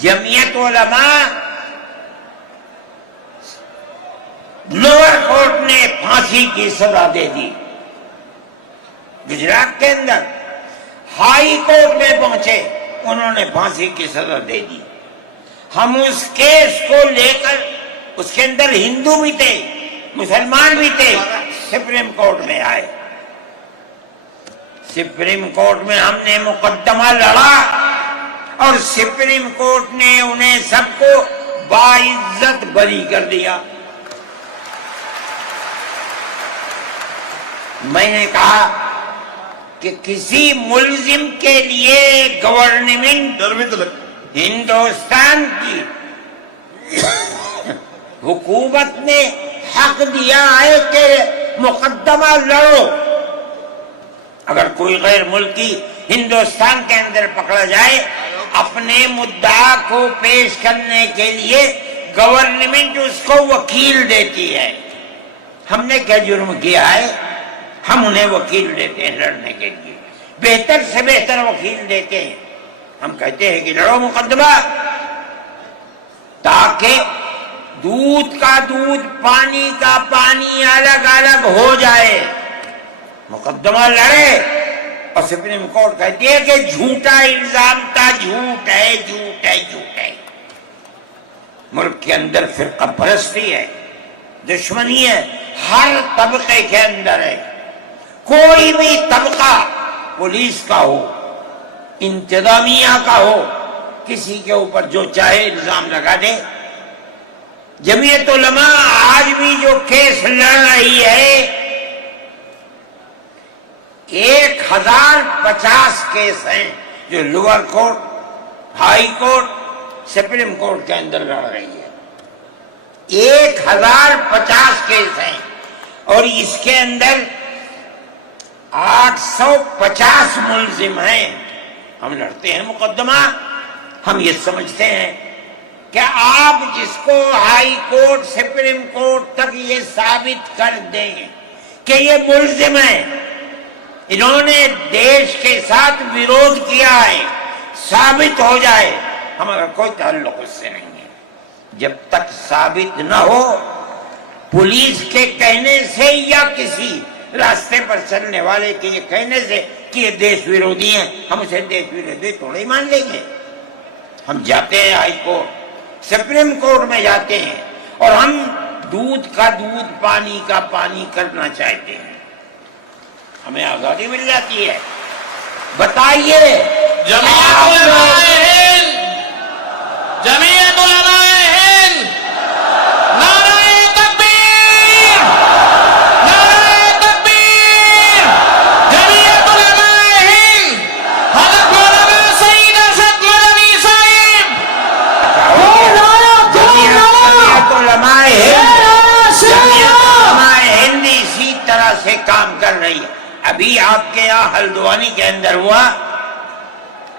جمعیت علماء لوور کورٹ نے پھانسی کی سزا دے دی گجرات کے اندر، ہائی کورٹ میں پہنچے انہوں نے پھانسی کی سزا دے دی. ہم اس کیس کو لے کر، اس کے اندر ہندو بھی تھے مسلمان بھی تھے، سپریم کورٹ میں آئے. سپریم کورٹ میں ہم نے مقدمہ لڑا اور سپریم کورٹ نے انہیں سب کو باعزت بری کر دیا. میں نے کہا کہ کسی ملزم کے لیے گورنمنٹ ہندوستان کی حکومت نے حق دیا ہے کہ مقدمہ لڑو. اگر کوئی غیر ملکی ہندوستان کے اندر پکڑا جائے، اپنے مدعا کو پیش کرنے کے لیے گورنمنٹ اس کو وکیل دیتی ہے. ہم نے کیا جرم کیا ہے؟ ہم انہیں وکیل دیتے ہیں لڑنے کے لیے، بہتر سے بہتر وکیل دیتے ہیں. ہم کہتے ہیں کہ لڑو مقدمہ، تاکہ دودھ کا دودھ پانی کا پانی الگ الگ ہو جائے. مقدمہ لڑے اور سپریم کورٹ کہتی ہے کہ جھوٹا الزام تھا، جھوٹ ہے جھوٹ ہے جھوٹ ہے. ملک کے اندر فرقہ پرستی ہے، دشمنی ہے، ہر طبقے کے اندر ہے. کوئی بھی طبقہ، پولیس کا ہو، انتظامیہ کا ہو، کسی کے اوپر جو چاہے الزام لگا دے. جمعیت علماء آج بھی جو کیس لڑ رہی ہے، 1050 کیس ہیں جو lower court, high court, supreme court کے اندر لڑ رہی ہے. 1050 کیس ہیں اور اس کے اندر 850 ملزم ہیں. ہم لڑتے ہیں مقدمہ. ہم یہ سمجھتے ہیں کہ آپ جس کو ہائی کورٹ سپریم کورٹ تک یہ ثابت کر دیں کہ یہ ملزم ہیں، انہوں نے دیش کے ساتھ ویرودھ کیا ہے، ثابت ہو جائے، ہمارا کوئی تعلق اس سے نہیں ہے. جب تک ثابت نہ ہو، پولیس کے کہنے سے یا کسی راستے پر چلنے والے کے یہ کہنے سے کہ یہ دیش ویرودھی ہیں، ہم اسے دیش ویرودھی تھوڑے ہی مان لیں گے. ہم جاتے ہیں ہائی کورٹ، سپریم کورٹ میں جاتے ہیں اور ہم دودھ کا دودھ پانی کا پانی کرنا چاہتے ہیں. ہمیں آزادی مل جاتی ہے. بتائیے جمعیت علماء ہند، جمعیت علماء ہند، نعرہ تکبیر، نعرہ تکبیر. جمعیت علماء ہند، حضرت مولانا سعید ارشد مدنی صاحب. جمعیت علماء ہند اسی طرح سے کام کر رہی ہے. ابھی آپ کے یہاں ہلدوانی کے اندر ہوا،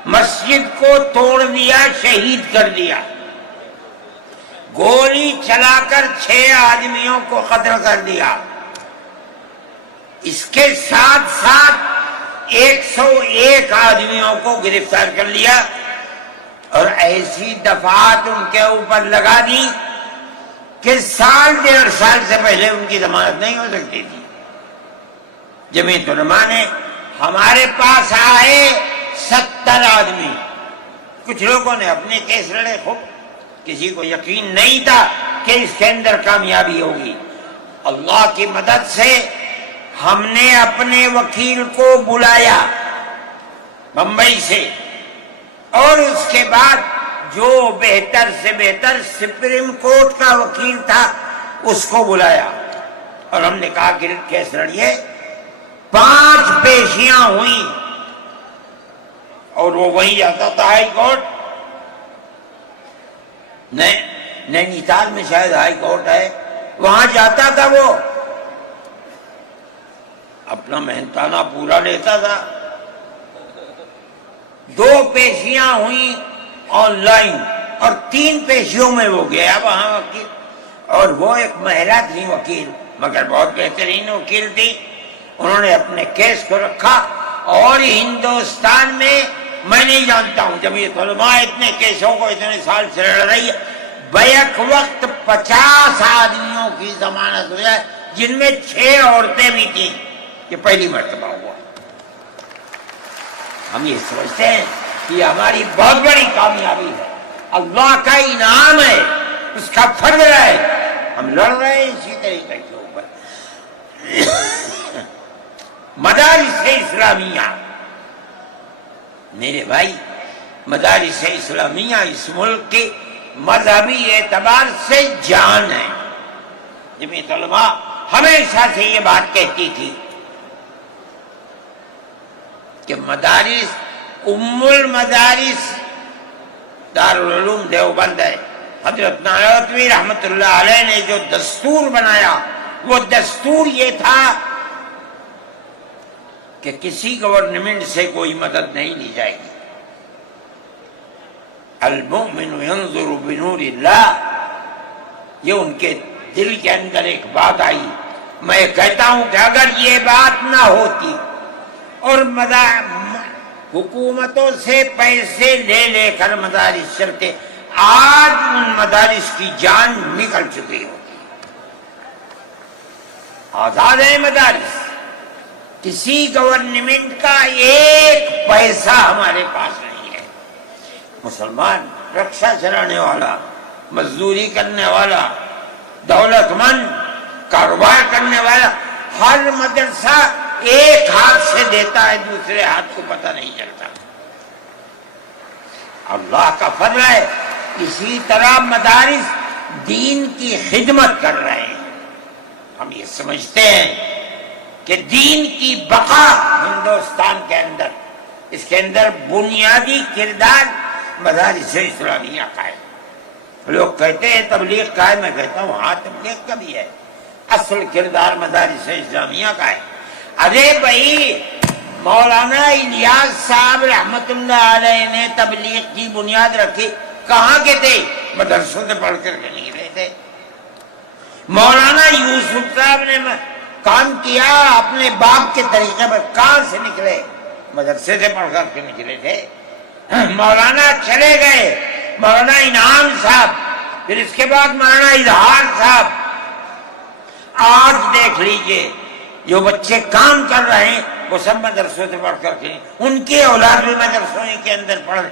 مسجد کو توڑ دیا، شہید کر دیا، گولی چلا کر 6 آدمیوں کو قتل کر دیا. اس کے ساتھ ساتھ 101 آدمیوں کو گرفتار کر لیا اور ایسی دفعات ان کے اوپر لگا دی کہ 1.5 سال سے پہلے ان کی ضمانت نہیں ہو سکتی تھی. جمعیت علماء نے ہمارے پاس آئے 70 آدمی. کچھ لوگوں نے اپنے کیس لڑے خوب، کسی کو یقین نہیں تھا کہ اس کے اندر کامیابی ہوگی. اللہ کی مدد سے ہم نے اپنے وکیل کو بلایا بمبئی سے، اور اس کے بعد جو بہتر سے بہتر سپریم کورٹ کا وکیل تھا اس کو بلایا اور ہم نے کہا کہ کیس لڑیے. 5 پیشیاں ہوئیں اور وہ وہیں جاتا تھا ہائی کورٹ. نینی تال میں شاید ہائی کورٹ ہے، وہاں جاتا تھا، وہ اپنا محنتانہ پورا لیتا تھا. 2 پیشیاں ہوئیں آن لائن اور 3 پیشیوں میں وہ گیا وہاں وکیل. اور وہ ایک مہیلا تھی وکیل، مگر بہت بہترین وکیل تھی. انہوں نے اپنے کیس کو رکھا اور ہندوستان میں میں نہیں جانتا ہوں جمعیت علماء اتنے کیسوں کو اتنے سال سے لڑ رہی ہے، بیک وقت 50 آدمیوں کی ضمانت ہو جائے جن میں 6 عورتیں بھی تھیں، یہ پہلی مرتبہ ہوا۔ ہم یہ سمجھتے ہیں کہ یہ ہماری بہت بڑی کامیابی ہے، اللہ کا انعام ہے، اس کا فضل ہے، ہم لڑ رہے ہیں اسی طریقے کے اوپر۔ مدارس اسلامیہ، میرے بھائی مدارس اسلامیہ اس ملک کے مذہبی اعتبار سے جان ہے۔ جمعیت علماء ہمیشہ سے یہ بات کہتی تھی کہ مدارس ام المدارس دارالعلوم دیوبند ہے۔ حضرت نانوتوی رحمت اللہ علیہ نے جو دستور بنایا وہ دستور یہ تھا کہ کسی گورنمنٹ سے کوئی مدد نہیں لی جائے گی۔ المؤمن ينظر بنور اللہ، یہ ان کے دل کے اندر ایک بات آئی۔ میں کہتا ہوں کہ اگر یہ بات نہ ہوتی اور حکومتوں سے پیسے لے لے کر مدارس چلتے، آج ان مدارس کی جان نکل چکی ہوتی۔ آزاد ہے مدارس، کسی گورنمنٹ کا ایک پیسہ ہمارے پاس نہیں ہے۔ مسلمان رکشہ چلانے والا، مزدوری کرنے والا، دولت مند، کاروبار کرنے والا، ہر مدرسہ ایک ہاتھ سے دیتا ہے، دوسرے ہاتھ کو پتہ نہیں چلتا۔ اللہ کا فضل ہے، اسی طرح مدارس دین کی خدمت کر رہے ہیں۔ ہم یہ سمجھتے ہیں کہ دین کی بقا ہندوستان کے اندر، اس کے اندر بنیادی کردار مدارس اسلامیہ کا ہے۔ لوگ کہتے ہیں تبلیغ کا ہے، میں کہتا ہوں ہاں تبلیغ کا بھی ہے، اصل کردار مدارس اسلامیہ کا ہے۔ ارے بھائی مولانا الیاس صاحب رحمت اللہ علیہ نے تبلیغ کی بنیاد رکھی، کہاں کے تھے؟ مدرسوں سے پڑھ کر کے نکلے تھے۔ مولانا یوسف صاحب نے کام کیا اپنے باپ کے طریقے پر، کہاں سے نکلے؟ مدرسے سے پڑھ کر کے نکلے تھے۔ مولانا چلے گئے، مولانا انعام صاحب، پھر اس کے بعد مولانا اظہار صاحب۔ آج دیکھ لیجئے جو بچے کام کر رہے ہیں وہ سب مدرسوں سے پڑھ کر کے، ان کے اولاد بھی مدرسوں کے اندر پڑھ رہے۔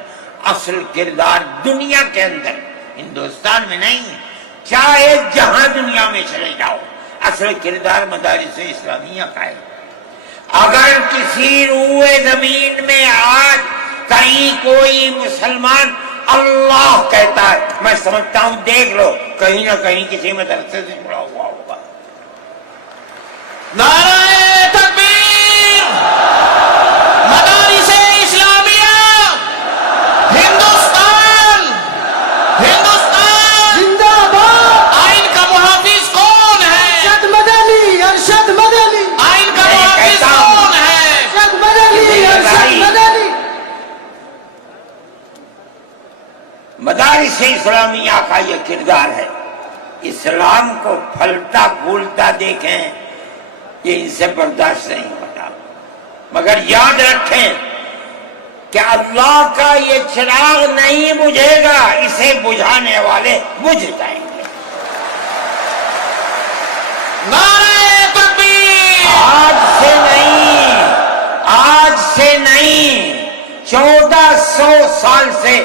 اصل کردار دنیا کے اندر، ہندوستان میں نہیں، چاہے جہاں دنیا میں چلے جاؤ، اصل کردار مدارس اسلامیہ کا ہے۔ اگر کسی روئے زمین میں آج کہیں کوئی مسلمان اللہ کہتا ہے، میں سمجھتا ہوں دیکھ لو کہیں نہ کہیں کسی مدرسے سے جڑا ہوا ہوگا۔ نعرہ تکبیر! مدارس اسلامیہ ہندوستان زندہ باد! آئین کا محافظ کون ہے؟ ارشد مدنی، ارشد مدنی، آئین کا محافظ کون ہے؟ ارشد مدنی، ارشد مدنی۔ مدارس اسلامیہ کا یہ کردار ہے۔ اسلام کو پھلتا پھولتا دیکھیں، یہ ان سے برداشت نہیں ہوتا، مگر یاد رکھیں کہ اللہ کا یہ چراغ نہیں بجھے گا، اسے بجھانے والے بجھ جائیں گے۔ نعرہ تکبیر! آج سے نہیں 1400 سال سے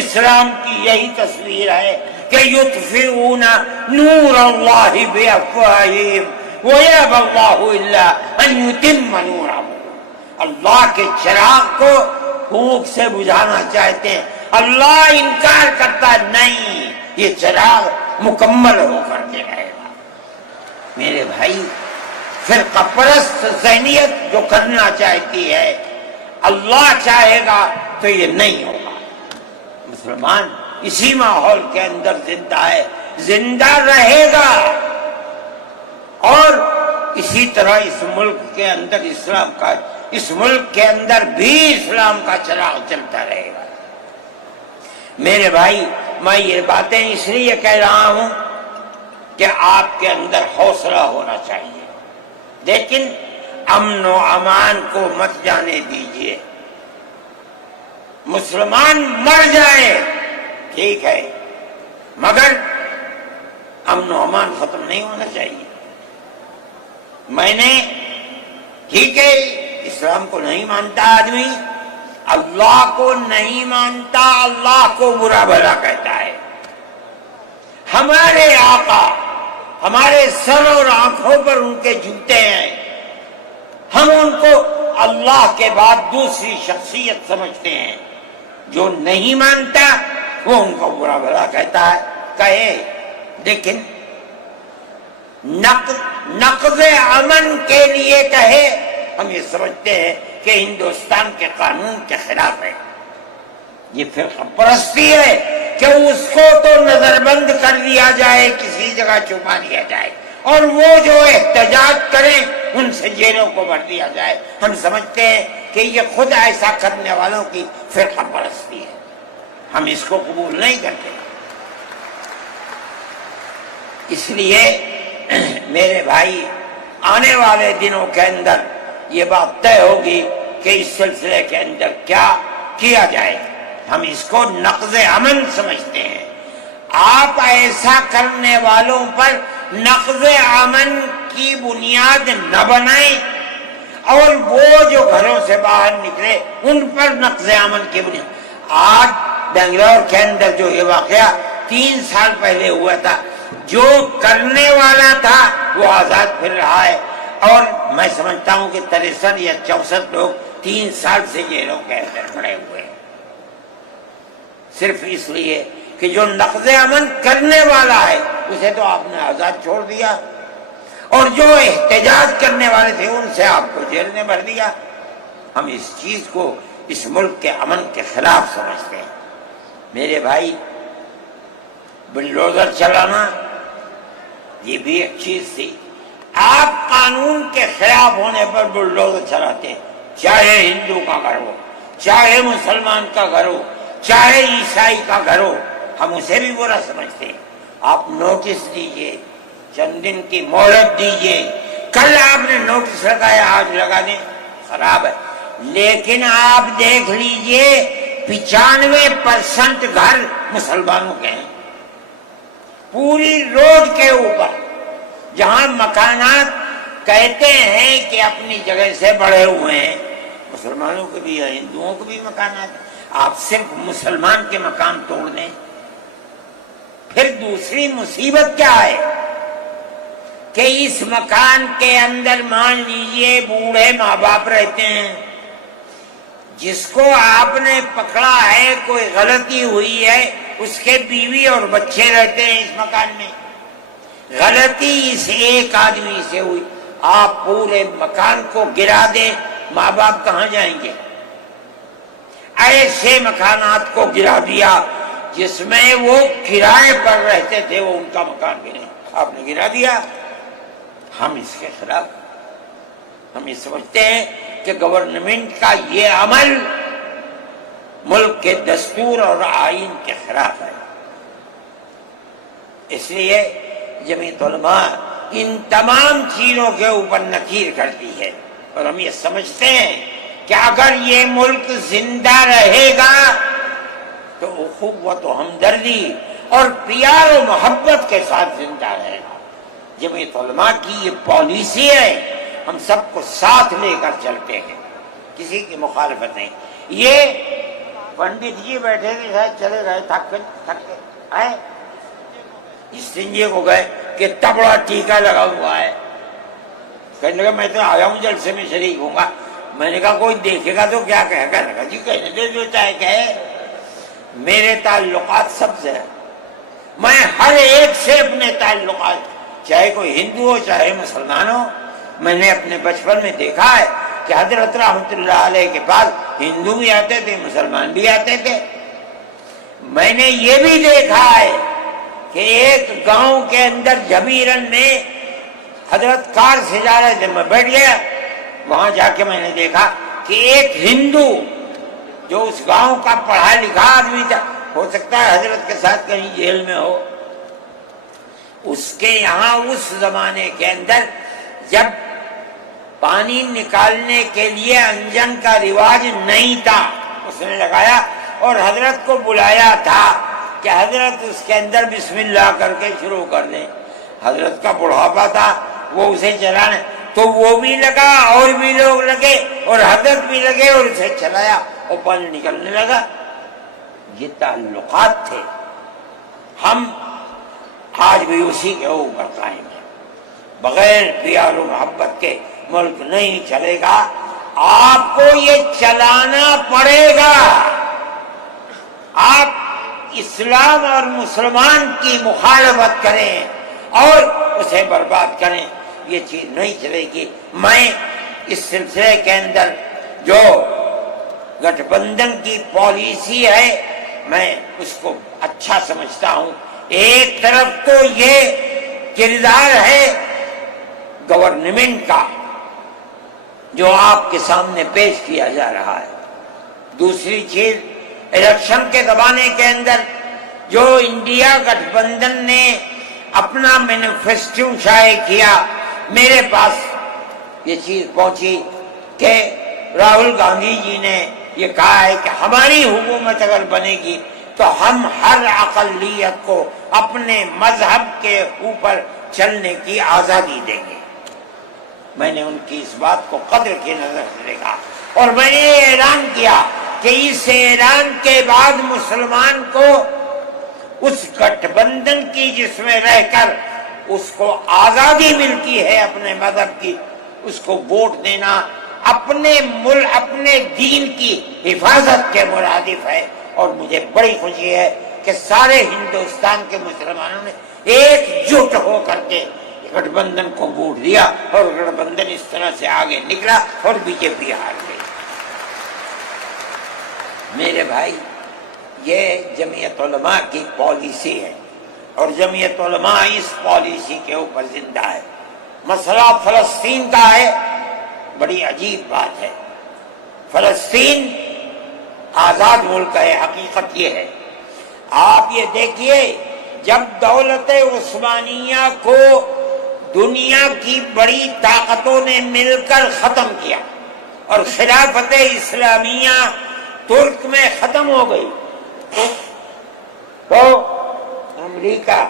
اسلام کی یہی تصویر ہے کہ یطفئون نور اللہ بافواہہم ویأبی اللہ الا ان یتم نورہ۔ اللہ کے چراغ کو پھونک سے بجھانا چاہتے ہیں، اللہ انکار کرتا نہیں، یہ چراغ مکمل ہو کر کے رہے گا۔ میرے بھائی فرقہ پرست ذہنیت جو کرنا چاہتی ہے، اللہ چاہے گا تو یہ نہیں ہوگا۔ مسلمان اسی ماحول کے اندر زندہ ہے، زندہ رہے گا، اور اسی طرح اس ملک کے اندر اسلام کا، اس ملک کے اندر بھی اسلام کا چراغ چلتا رہے گا۔ میرے بھائی میں یہ باتیں اس لیے کہہ رہا ہوں کہ آپ کے اندر حوصلہ ہونا چاہیے، لیکن امن و امان کو مت جانے دیجیے۔ مسلمان مر جائے ٹھیک ہے، مگر امن و امان ختم نہیں ہونا چاہیے۔ میں نے ٹھیک ہے اسلام کو نہیں مانتا آدمی، اللہ کو نہیں مانتا، اللہ کو برا بھلا کہتا ہے۔ ہمارے آقا ہمارے سر اور آنکھوں پر ان کے جوتے ہیں، ہم ان کو اللہ کے بعد دوسری شخصیت سمجھتے ہیں۔ جو نہیں مانتا وہ ان کو برا بھلا کہتا ہے، کہے، لیکن نقض امن کے لیے کہے، ہم یہ سمجھتے ہیں کہ ہندوستان کے قانون کے خلاف ہے۔ یہ فرقہ پرستی ہے کہ اس کو تو نظر بند کر دیا جائے، کسی جگہ چھپا دیا جائے، اور وہ جو احتجاج کریں ان سے جیلوں کو بھر دیا جائے۔ ہم سمجھتے ہیں کہ یہ خود ایسا کرنے والوں کی فرقہ پرستی ہے، ہم اس کو قبول نہیں کرتے۔ اس لیے میرے بھائی آنے والے دنوں کے اندر یہ بات طے ہوگی کہ اس سلسلے کے اندر کیا کیا جائے۔ ہم اس کو نقض امن سمجھتے ہیں۔ آپ ایسا کرنے والوں پر نقض امن کی بنیاد نہ بنائیں، اور وہ جو گھروں سے باہر نکلے ان پر نقض امن کی بنیاد۔ آج بنگلور کے اندر جو یہ واقعہ 3 سال پہلے ہوا تھا، جو کرنے والا تھا وہ آزاد پھر رہا ہے، اور میں سمجھتا ہوں کہ 63 یا 64 لوگ 3 سال سے جیلوں کے اندر پڑے ہوئے ہیں، صرف اس لیے کہ جو نقض امن کرنے والا ہے اسے تو آپ نے آزاد چھوڑ دیا، اور جو احتجاج کرنے والے تھے ان سے آپ کو جیل میں بھر دیا۔ ہم اس چیز کو اس ملک کے امن کے خلاف سمجھتے ہیں۔ میرے بھائی بلڈوزر چلانا یہ بھی ایک چیز تھی۔ آپ قانون کے خلاف ہونے پر بلڈوزر چلاتے ہیں، چاہے ہندو کا گھر ہو، چاہے مسلمان کا گھر ہو، چاہے عیسائی کا گھر ہو، ہم اسے بھی برا سمجھتے ہیں۔ آپ نوٹس دیجئے، چند دن کی مہلت دیجئے، کل آپ نے نوٹس لگایا آج لگا دیں، خراب ہے، لیکن آپ دیکھ لیجئے 95% گھر مسلمانوں کے ہیں، پوری روڈ کے اوپر، جہاں مکانات کہتے ہیں کہ اپنی جگہ سے بڑھے ہوئے ہیں، مسلمانوں کے بھی ہیں، ہندوؤں کے بھی مکانات ہیں۔ آپ صرف مسلمان کے مکان توڑ دیں، پھر دوسری مصیبت کیا ہے کہ اس مکان کے اندر مان لیجئے بوڑھے ماں باپ رہتے ہیں، جس کو آپ نے پکڑا ہے، کوئی غلطی ہوئی ہے، اس کے بیوی اور بچے رہتے ہیں اس مکان میں، غلطی اس ایک آدمی سے ہوئی، آپ پورے مکان کو گرا دیں، ماں باپ کہاں جائیں گے؟ ایسے مکانات کو گرا دیا جس میں وہ کرائے پر رہتے تھے، وہ ان کا مکان بھی نہیں، آپ نے گرا دیا۔ ہم اس کے خلاف، ہم یہ سمجھتے ہیں کہ گورنمنٹ کا یہ عمل ملک کے دستور اور آئین کے خلاف ہے۔ اس لیے جمعیت علماء ان تمام چیزوں کے اوپر نکیر کرتی ہے، اور ہم یہ سمجھتے ہیں کہ اگر یہ ملک زندہ رہے گا تو اخوت و ہمدردی اور پیار و محبت کے ساتھ زندہ رہے گا۔ جمعیت علماء کی یہ پالیسی ہے، ہم سب کو ساتھ لے کر چلتے ہیں، کسی کی مخالفت نہیں۔ یہ پنڈت جی بیٹھے تھے، شاید چلے گئے، تھک کے آئے، اس سنجے کو گئے کہ اتنا بڑا ٹیکا لگا ہوا ہے، کہنے لگا میں تو آیا ہوں جلسے میں شریک ہوں گا۔ میں نے کہا کوئی دیکھے گا تو کیا کہے گا؟ لگا جی کہنے دے، جو چاہے کہے، میرے تعلقات سب سے ہیں، میں ہر ایک سے اپنے تعلقات، چاہے کوئی ہندو ہو چاہے مسلمان ہو، میں نے اپنے بچپن میں دیکھا ہے کہ حضرت رحمت اللہ علیہ کے پاس ہندو بھی آتے تھے، مسلمان بھی آتے تھے۔ میں نے یہ بھی دیکھا ہے کہ ایک گاؤں کے اندر جبیرن میں حضرت کار سے جا رہے تھے، میں بیٹھ گیا، وہاں جا کے میں نے دیکھا کہ ایک ہندو جو اس گاؤں کا پڑھا لکھا آدمی تھا، ہو سکتا ہے حضرت کے ساتھ کہیں جیل میں ہو، اس کے یہاں اس زمانے کے اندر جب پانی نکالنے کے لیے انجن کا رواج نہیں تھا، اس نے لگایا اور حضرت کو بلایا تھا کہ حضرت اس کے اندر بسم اللہ کر کے شروع کر دیں. حضرت کا بڑھاپا تھا، وہ اسے چلانا، تو وہ بھی لگا اور بھی لوگ لگے اور حضرت بھی لگے اور اسے چلایا اور پانی نکلنے لگا. یہ تعلقات تھے. ہم آج بھی اسی کے اوپر قائم ہیں. بغیر پیار و محبت کے ملک نہیں چلے گا. آپ کو یہ چلانا پڑے گا. آپ اسلام اور مسلمان کی مخالفت کریں اور اسے برباد کریں، یہ چیز نہیں چلے گی. میں اس سلسلے کے اندر جو گٹھ بندھن کی پالیسی ہے میں اس کو اچھا سمجھتا ہوں. ایک طرف تو یہ کردار ہے گورنمنٹ کا جو آپ کے سامنے پیش کیا جا رہا ہے. دوسری چیز الیکشن کے زمانے کے اندر جو انڈیا گٹھ بندھن نے اپنا مینیفیسٹو شائع کیا، میرے پاس یہ چیز پہنچی کہ راہل گاندھی جی نے یہ کہا ہے کہ ہماری حکومت اگر بنے گی تو ہم ہر اقلیت کو اپنے مذہب کے اوپر چلنے کی آزادی دیں گے. میں نے ان کی اس بات کو قدر کی نظر سے دیکھا اور میں نے یہ اعلان کیا کہ اس اعلان کے بعد مسلمان کو اس گٹھ بندھن کی جس میں رہ کر اس کو آزادی ملتی ہے اپنے مذہب کی، اس کو ووٹ دینا اپنے ملک اپنے دین کی حفاظت کے مرادف ہے. اور مجھے بڑی خوشی ہے کہ سارے ہندوستان کے مسلمانوں نے ایک جٹ ہو کر کے گٹھ بندھن کو ووٹ دیا اور گٹھ بندھن اس طرح سے آگے نکلا اور بی جے پی ہار گئی. میرے بھائی، یہ جمعیت علماء کی پالیسی ہے اور جمعیت علماء اس پالیسی کے اوپر زندہ ہے. مسئلہ فلسطین کا ہے، بڑی عجیب بات ہے. فلسطین آزاد ملک ہے، حقیقت یہ ہے. آپ یہ دیکھیے، جب دولت عثمانیہ کو دنیا کی بڑی طاقتوں نے مل کر ختم کیا اور خلافت اسلامیہ ترک میں ختم ہو گئی، تو امریکہ،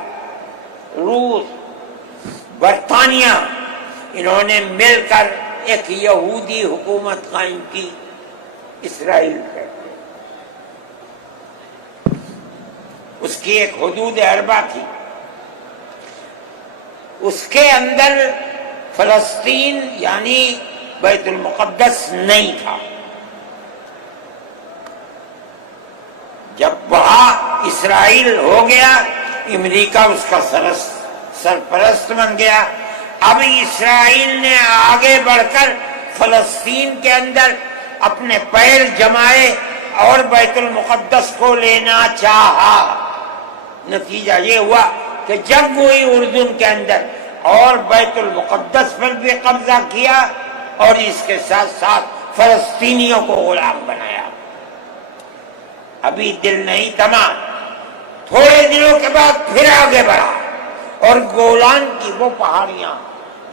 روس، برطانیہ، انہوں نے مل کر ایک یہودی حکومت قائم کی، اسرائیل ہے. اس کی ایک حدود اربع تھی، اس کے اندر فلسطین یعنی بیت المقدس نہیں تھا. جب وہاں اسرائیل ہو گیا، امریکہ اس کا سرپرست بن گیا. اب اسرائیل نے آگے بڑھ کر فلسطین کے اندر اپنے پیر جمائے اور بیت المقدس کو لینا چاہا. نتیجہ یہ ہوا کہ جنگ ہوئی اردن کے اندر اور بیت المقدس پر بھی قبضہ کیا اور اس کے ساتھ ساتھ فلسطینیوں کو غلام بنایا. ابھی دل نہیں تھما، تھوڑے دنوں کے بعد پھر آگے بڑھا اور گولان کی وہ پہاڑیاں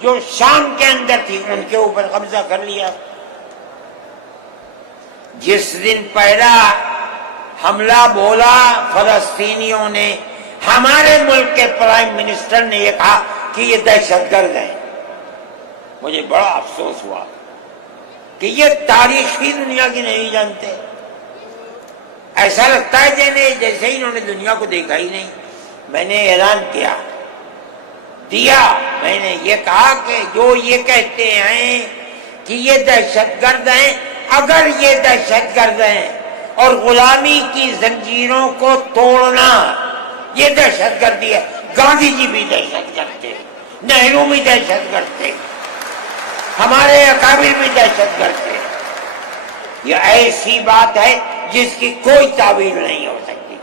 جو شام کے اندر تھی ان کے اوپر قبضہ کر لیا. جس دن پہلا حملہ بولا فلسطینیوں نے، ہمارے ملک کے پرائم منسٹر نے یہ کہا کہ یہ دہشت گرد ہیں. مجھے بڑا افسوس ہوا کہ یہ تاریخ ہی دنیا کی نہیں جانتے. ایسا لگتا ہے جیسے ہی انہوں نے دنیا کو دیکھا ہی نہیں. میں نے اعلان دیا، میں نے یہ کہا کہ جو یہ کہتے ہیں کہ یہ دہشت گرد ہیں، اگر یہ دہشت گرد ہیں اور غلامی کی زنجیروں کو توڑنا یہ دہشت گردی ہے، گاندھی جی بھی دہشت گرد تھے، نہرو بھی دہشت گرد تھے، ہمارے اکابر بھی دہشت گرد تھے. یہ ایسی بات ہے جس کی کوئی تعبیر نہیں ہو سکتی.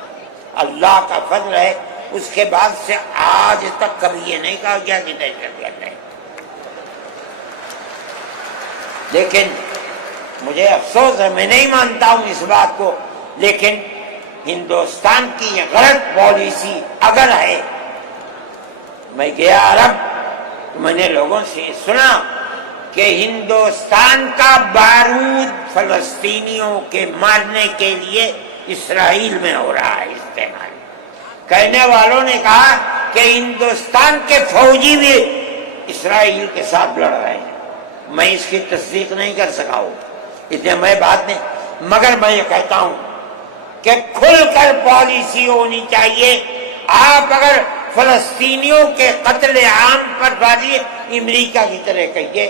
اللہ کا فضل ہے، اس کے بعد سے آج تک کبھی یہ نہیں کہا گیا کہ دہشت گرد ہے. لیکن مجھے افسوس ہے، میں نہیں مانتا ہوں اس بات کو، لیکن ہندوستان کی یہ غلط پالیسی اگر ہے. میں گیا عرب تو میں نے لوگوں سے سنا کہ ہندوستان کا بارود فلسطینیوں کے مارنے کے لیے اسرائیل میں ہو رہا ہے استعمال۔ کہنے والوں نے کہا کہ ہندوستان کے فوجی بھی اسرائیل کے ساتھ لڑ رہے ہیں۔ میں اس کی تصدیق نہیں کر سکا ہوں، اتنے میں بات نہیں، مگر میں یہ کہتا ہوں کہ کھل کر پالیسی ہونی چاہیے۔ آپ اگر فلسطینیوں کے قتل عام پر بازی امریکہ کی طرح کہیے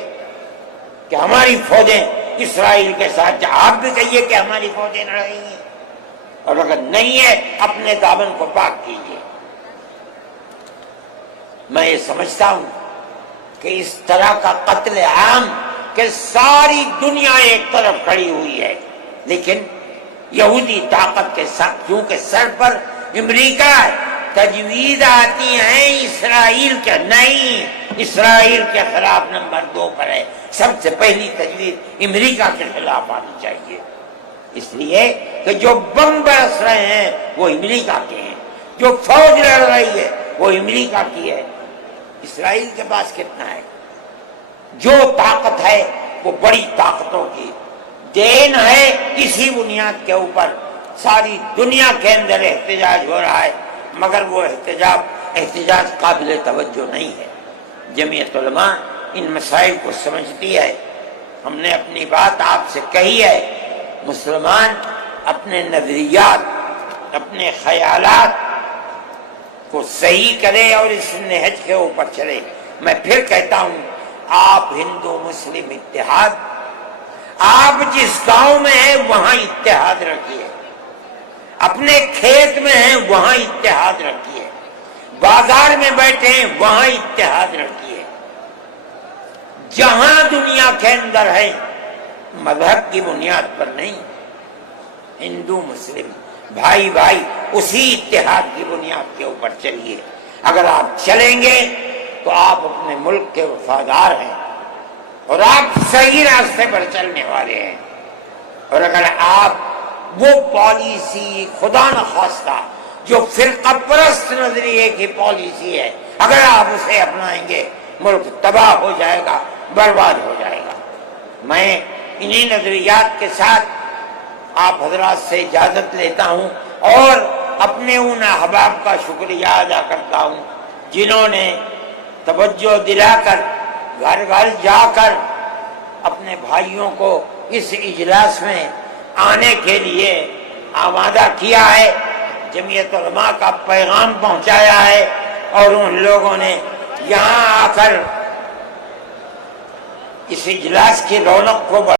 کہ ہماری فوجیں اسرائیل کے ساتھ، آپ بھی کہیے کہ ہماری فوجیں لڑ رہی ہیں، اور اگر نہیں ہے اپنے دامن کو پاک کیجیے۔ میں یہ سمجھتا ہوں کہ اس طرح کا قتل عام کہ ساری دنیا ایک طرف کھڑی ہوئی ہے، لیکن یہودی طاقت کے ساتھ کیونکہ سر پر امریکہ ہے، تجویز آتی ہیں اسرائیل کے، نہیں، اسرائیل کے خلاف نمبر 2 پر ہے، سب سے پہلی تجویز امریکہ کے خلاف آنی چاہیے، اس لیے کہ جو بم برس رہے ہیں وہ امریکہ کے ہیں، جو فوج لڑ رہی ہے وہ امریکہ کی ہے۔ اسرائیل کے پاس کتنا ہے؟ جو طاقت ہے وہ بڑی طاقتوں کی دین ہے۔ اسی بنیاد کے اوپر ساری دنیا کے اندر احتجاج ہو رہا ہے، مگر وہ احتجاج قابل توجہ نہیں ہے۔ جمعیت علماء ان مسائل کو سمجھتی ہے۔ ہم نے اپنی بات آپ سے کہی ہے، مسلمان اپنے نظریات، اپنے خیالات کو صحیح کرے اور اس نہج کے اوپر چلے۔ میں پھر کہتا ہوں، آپ ہندو مسلم اتحاد، آپ جس گاؤں میں ہیں وہاں اتحاد رکھیے، اپنے کھیت میں ہیں وہاں اتحاد رکھیے، بازار میں بیٹھے ہیں وہاں اتحاد رکھیے، جہاں دنیا کے اندر ہے مذہب کی بنیاد پر نہیں، ہندو مسلم بھائی بھائی اسی اتحاد کی بنیاد کے اوپر چلیے۔ اگر آپ چلیں گے تو آپ اپنے ملک کے وفادار ہیں اور آپ صحیح راستے پر چلنے والے ہیں، اور اگر آپ وہ پالیسی خدا نخواستہ جو فرقہ پرست نظریے کی پالیسی ہے، اگر آپ اسے اپنائیں گے ملک تباہ ہو جائے گا، برباد ہو جائے گا۔ میں انہی نظریات کے ساتھ آپ حضرات سے اجازت لیتا ہوں اور اپنے ان احباب کا شکریہ ادا کرتا ہوں جنہوں نے توجہ دلا کر گھر گھر جا کر اپنے بھائیوں کو اس اجلاس میں آنے کے لیے آمادہ کیا ہے، جمعیت علماء کا پیغام پہنچایا ہے، اور ان لوگوں نے یہاں آ کر اس اجلاس کی رونق کو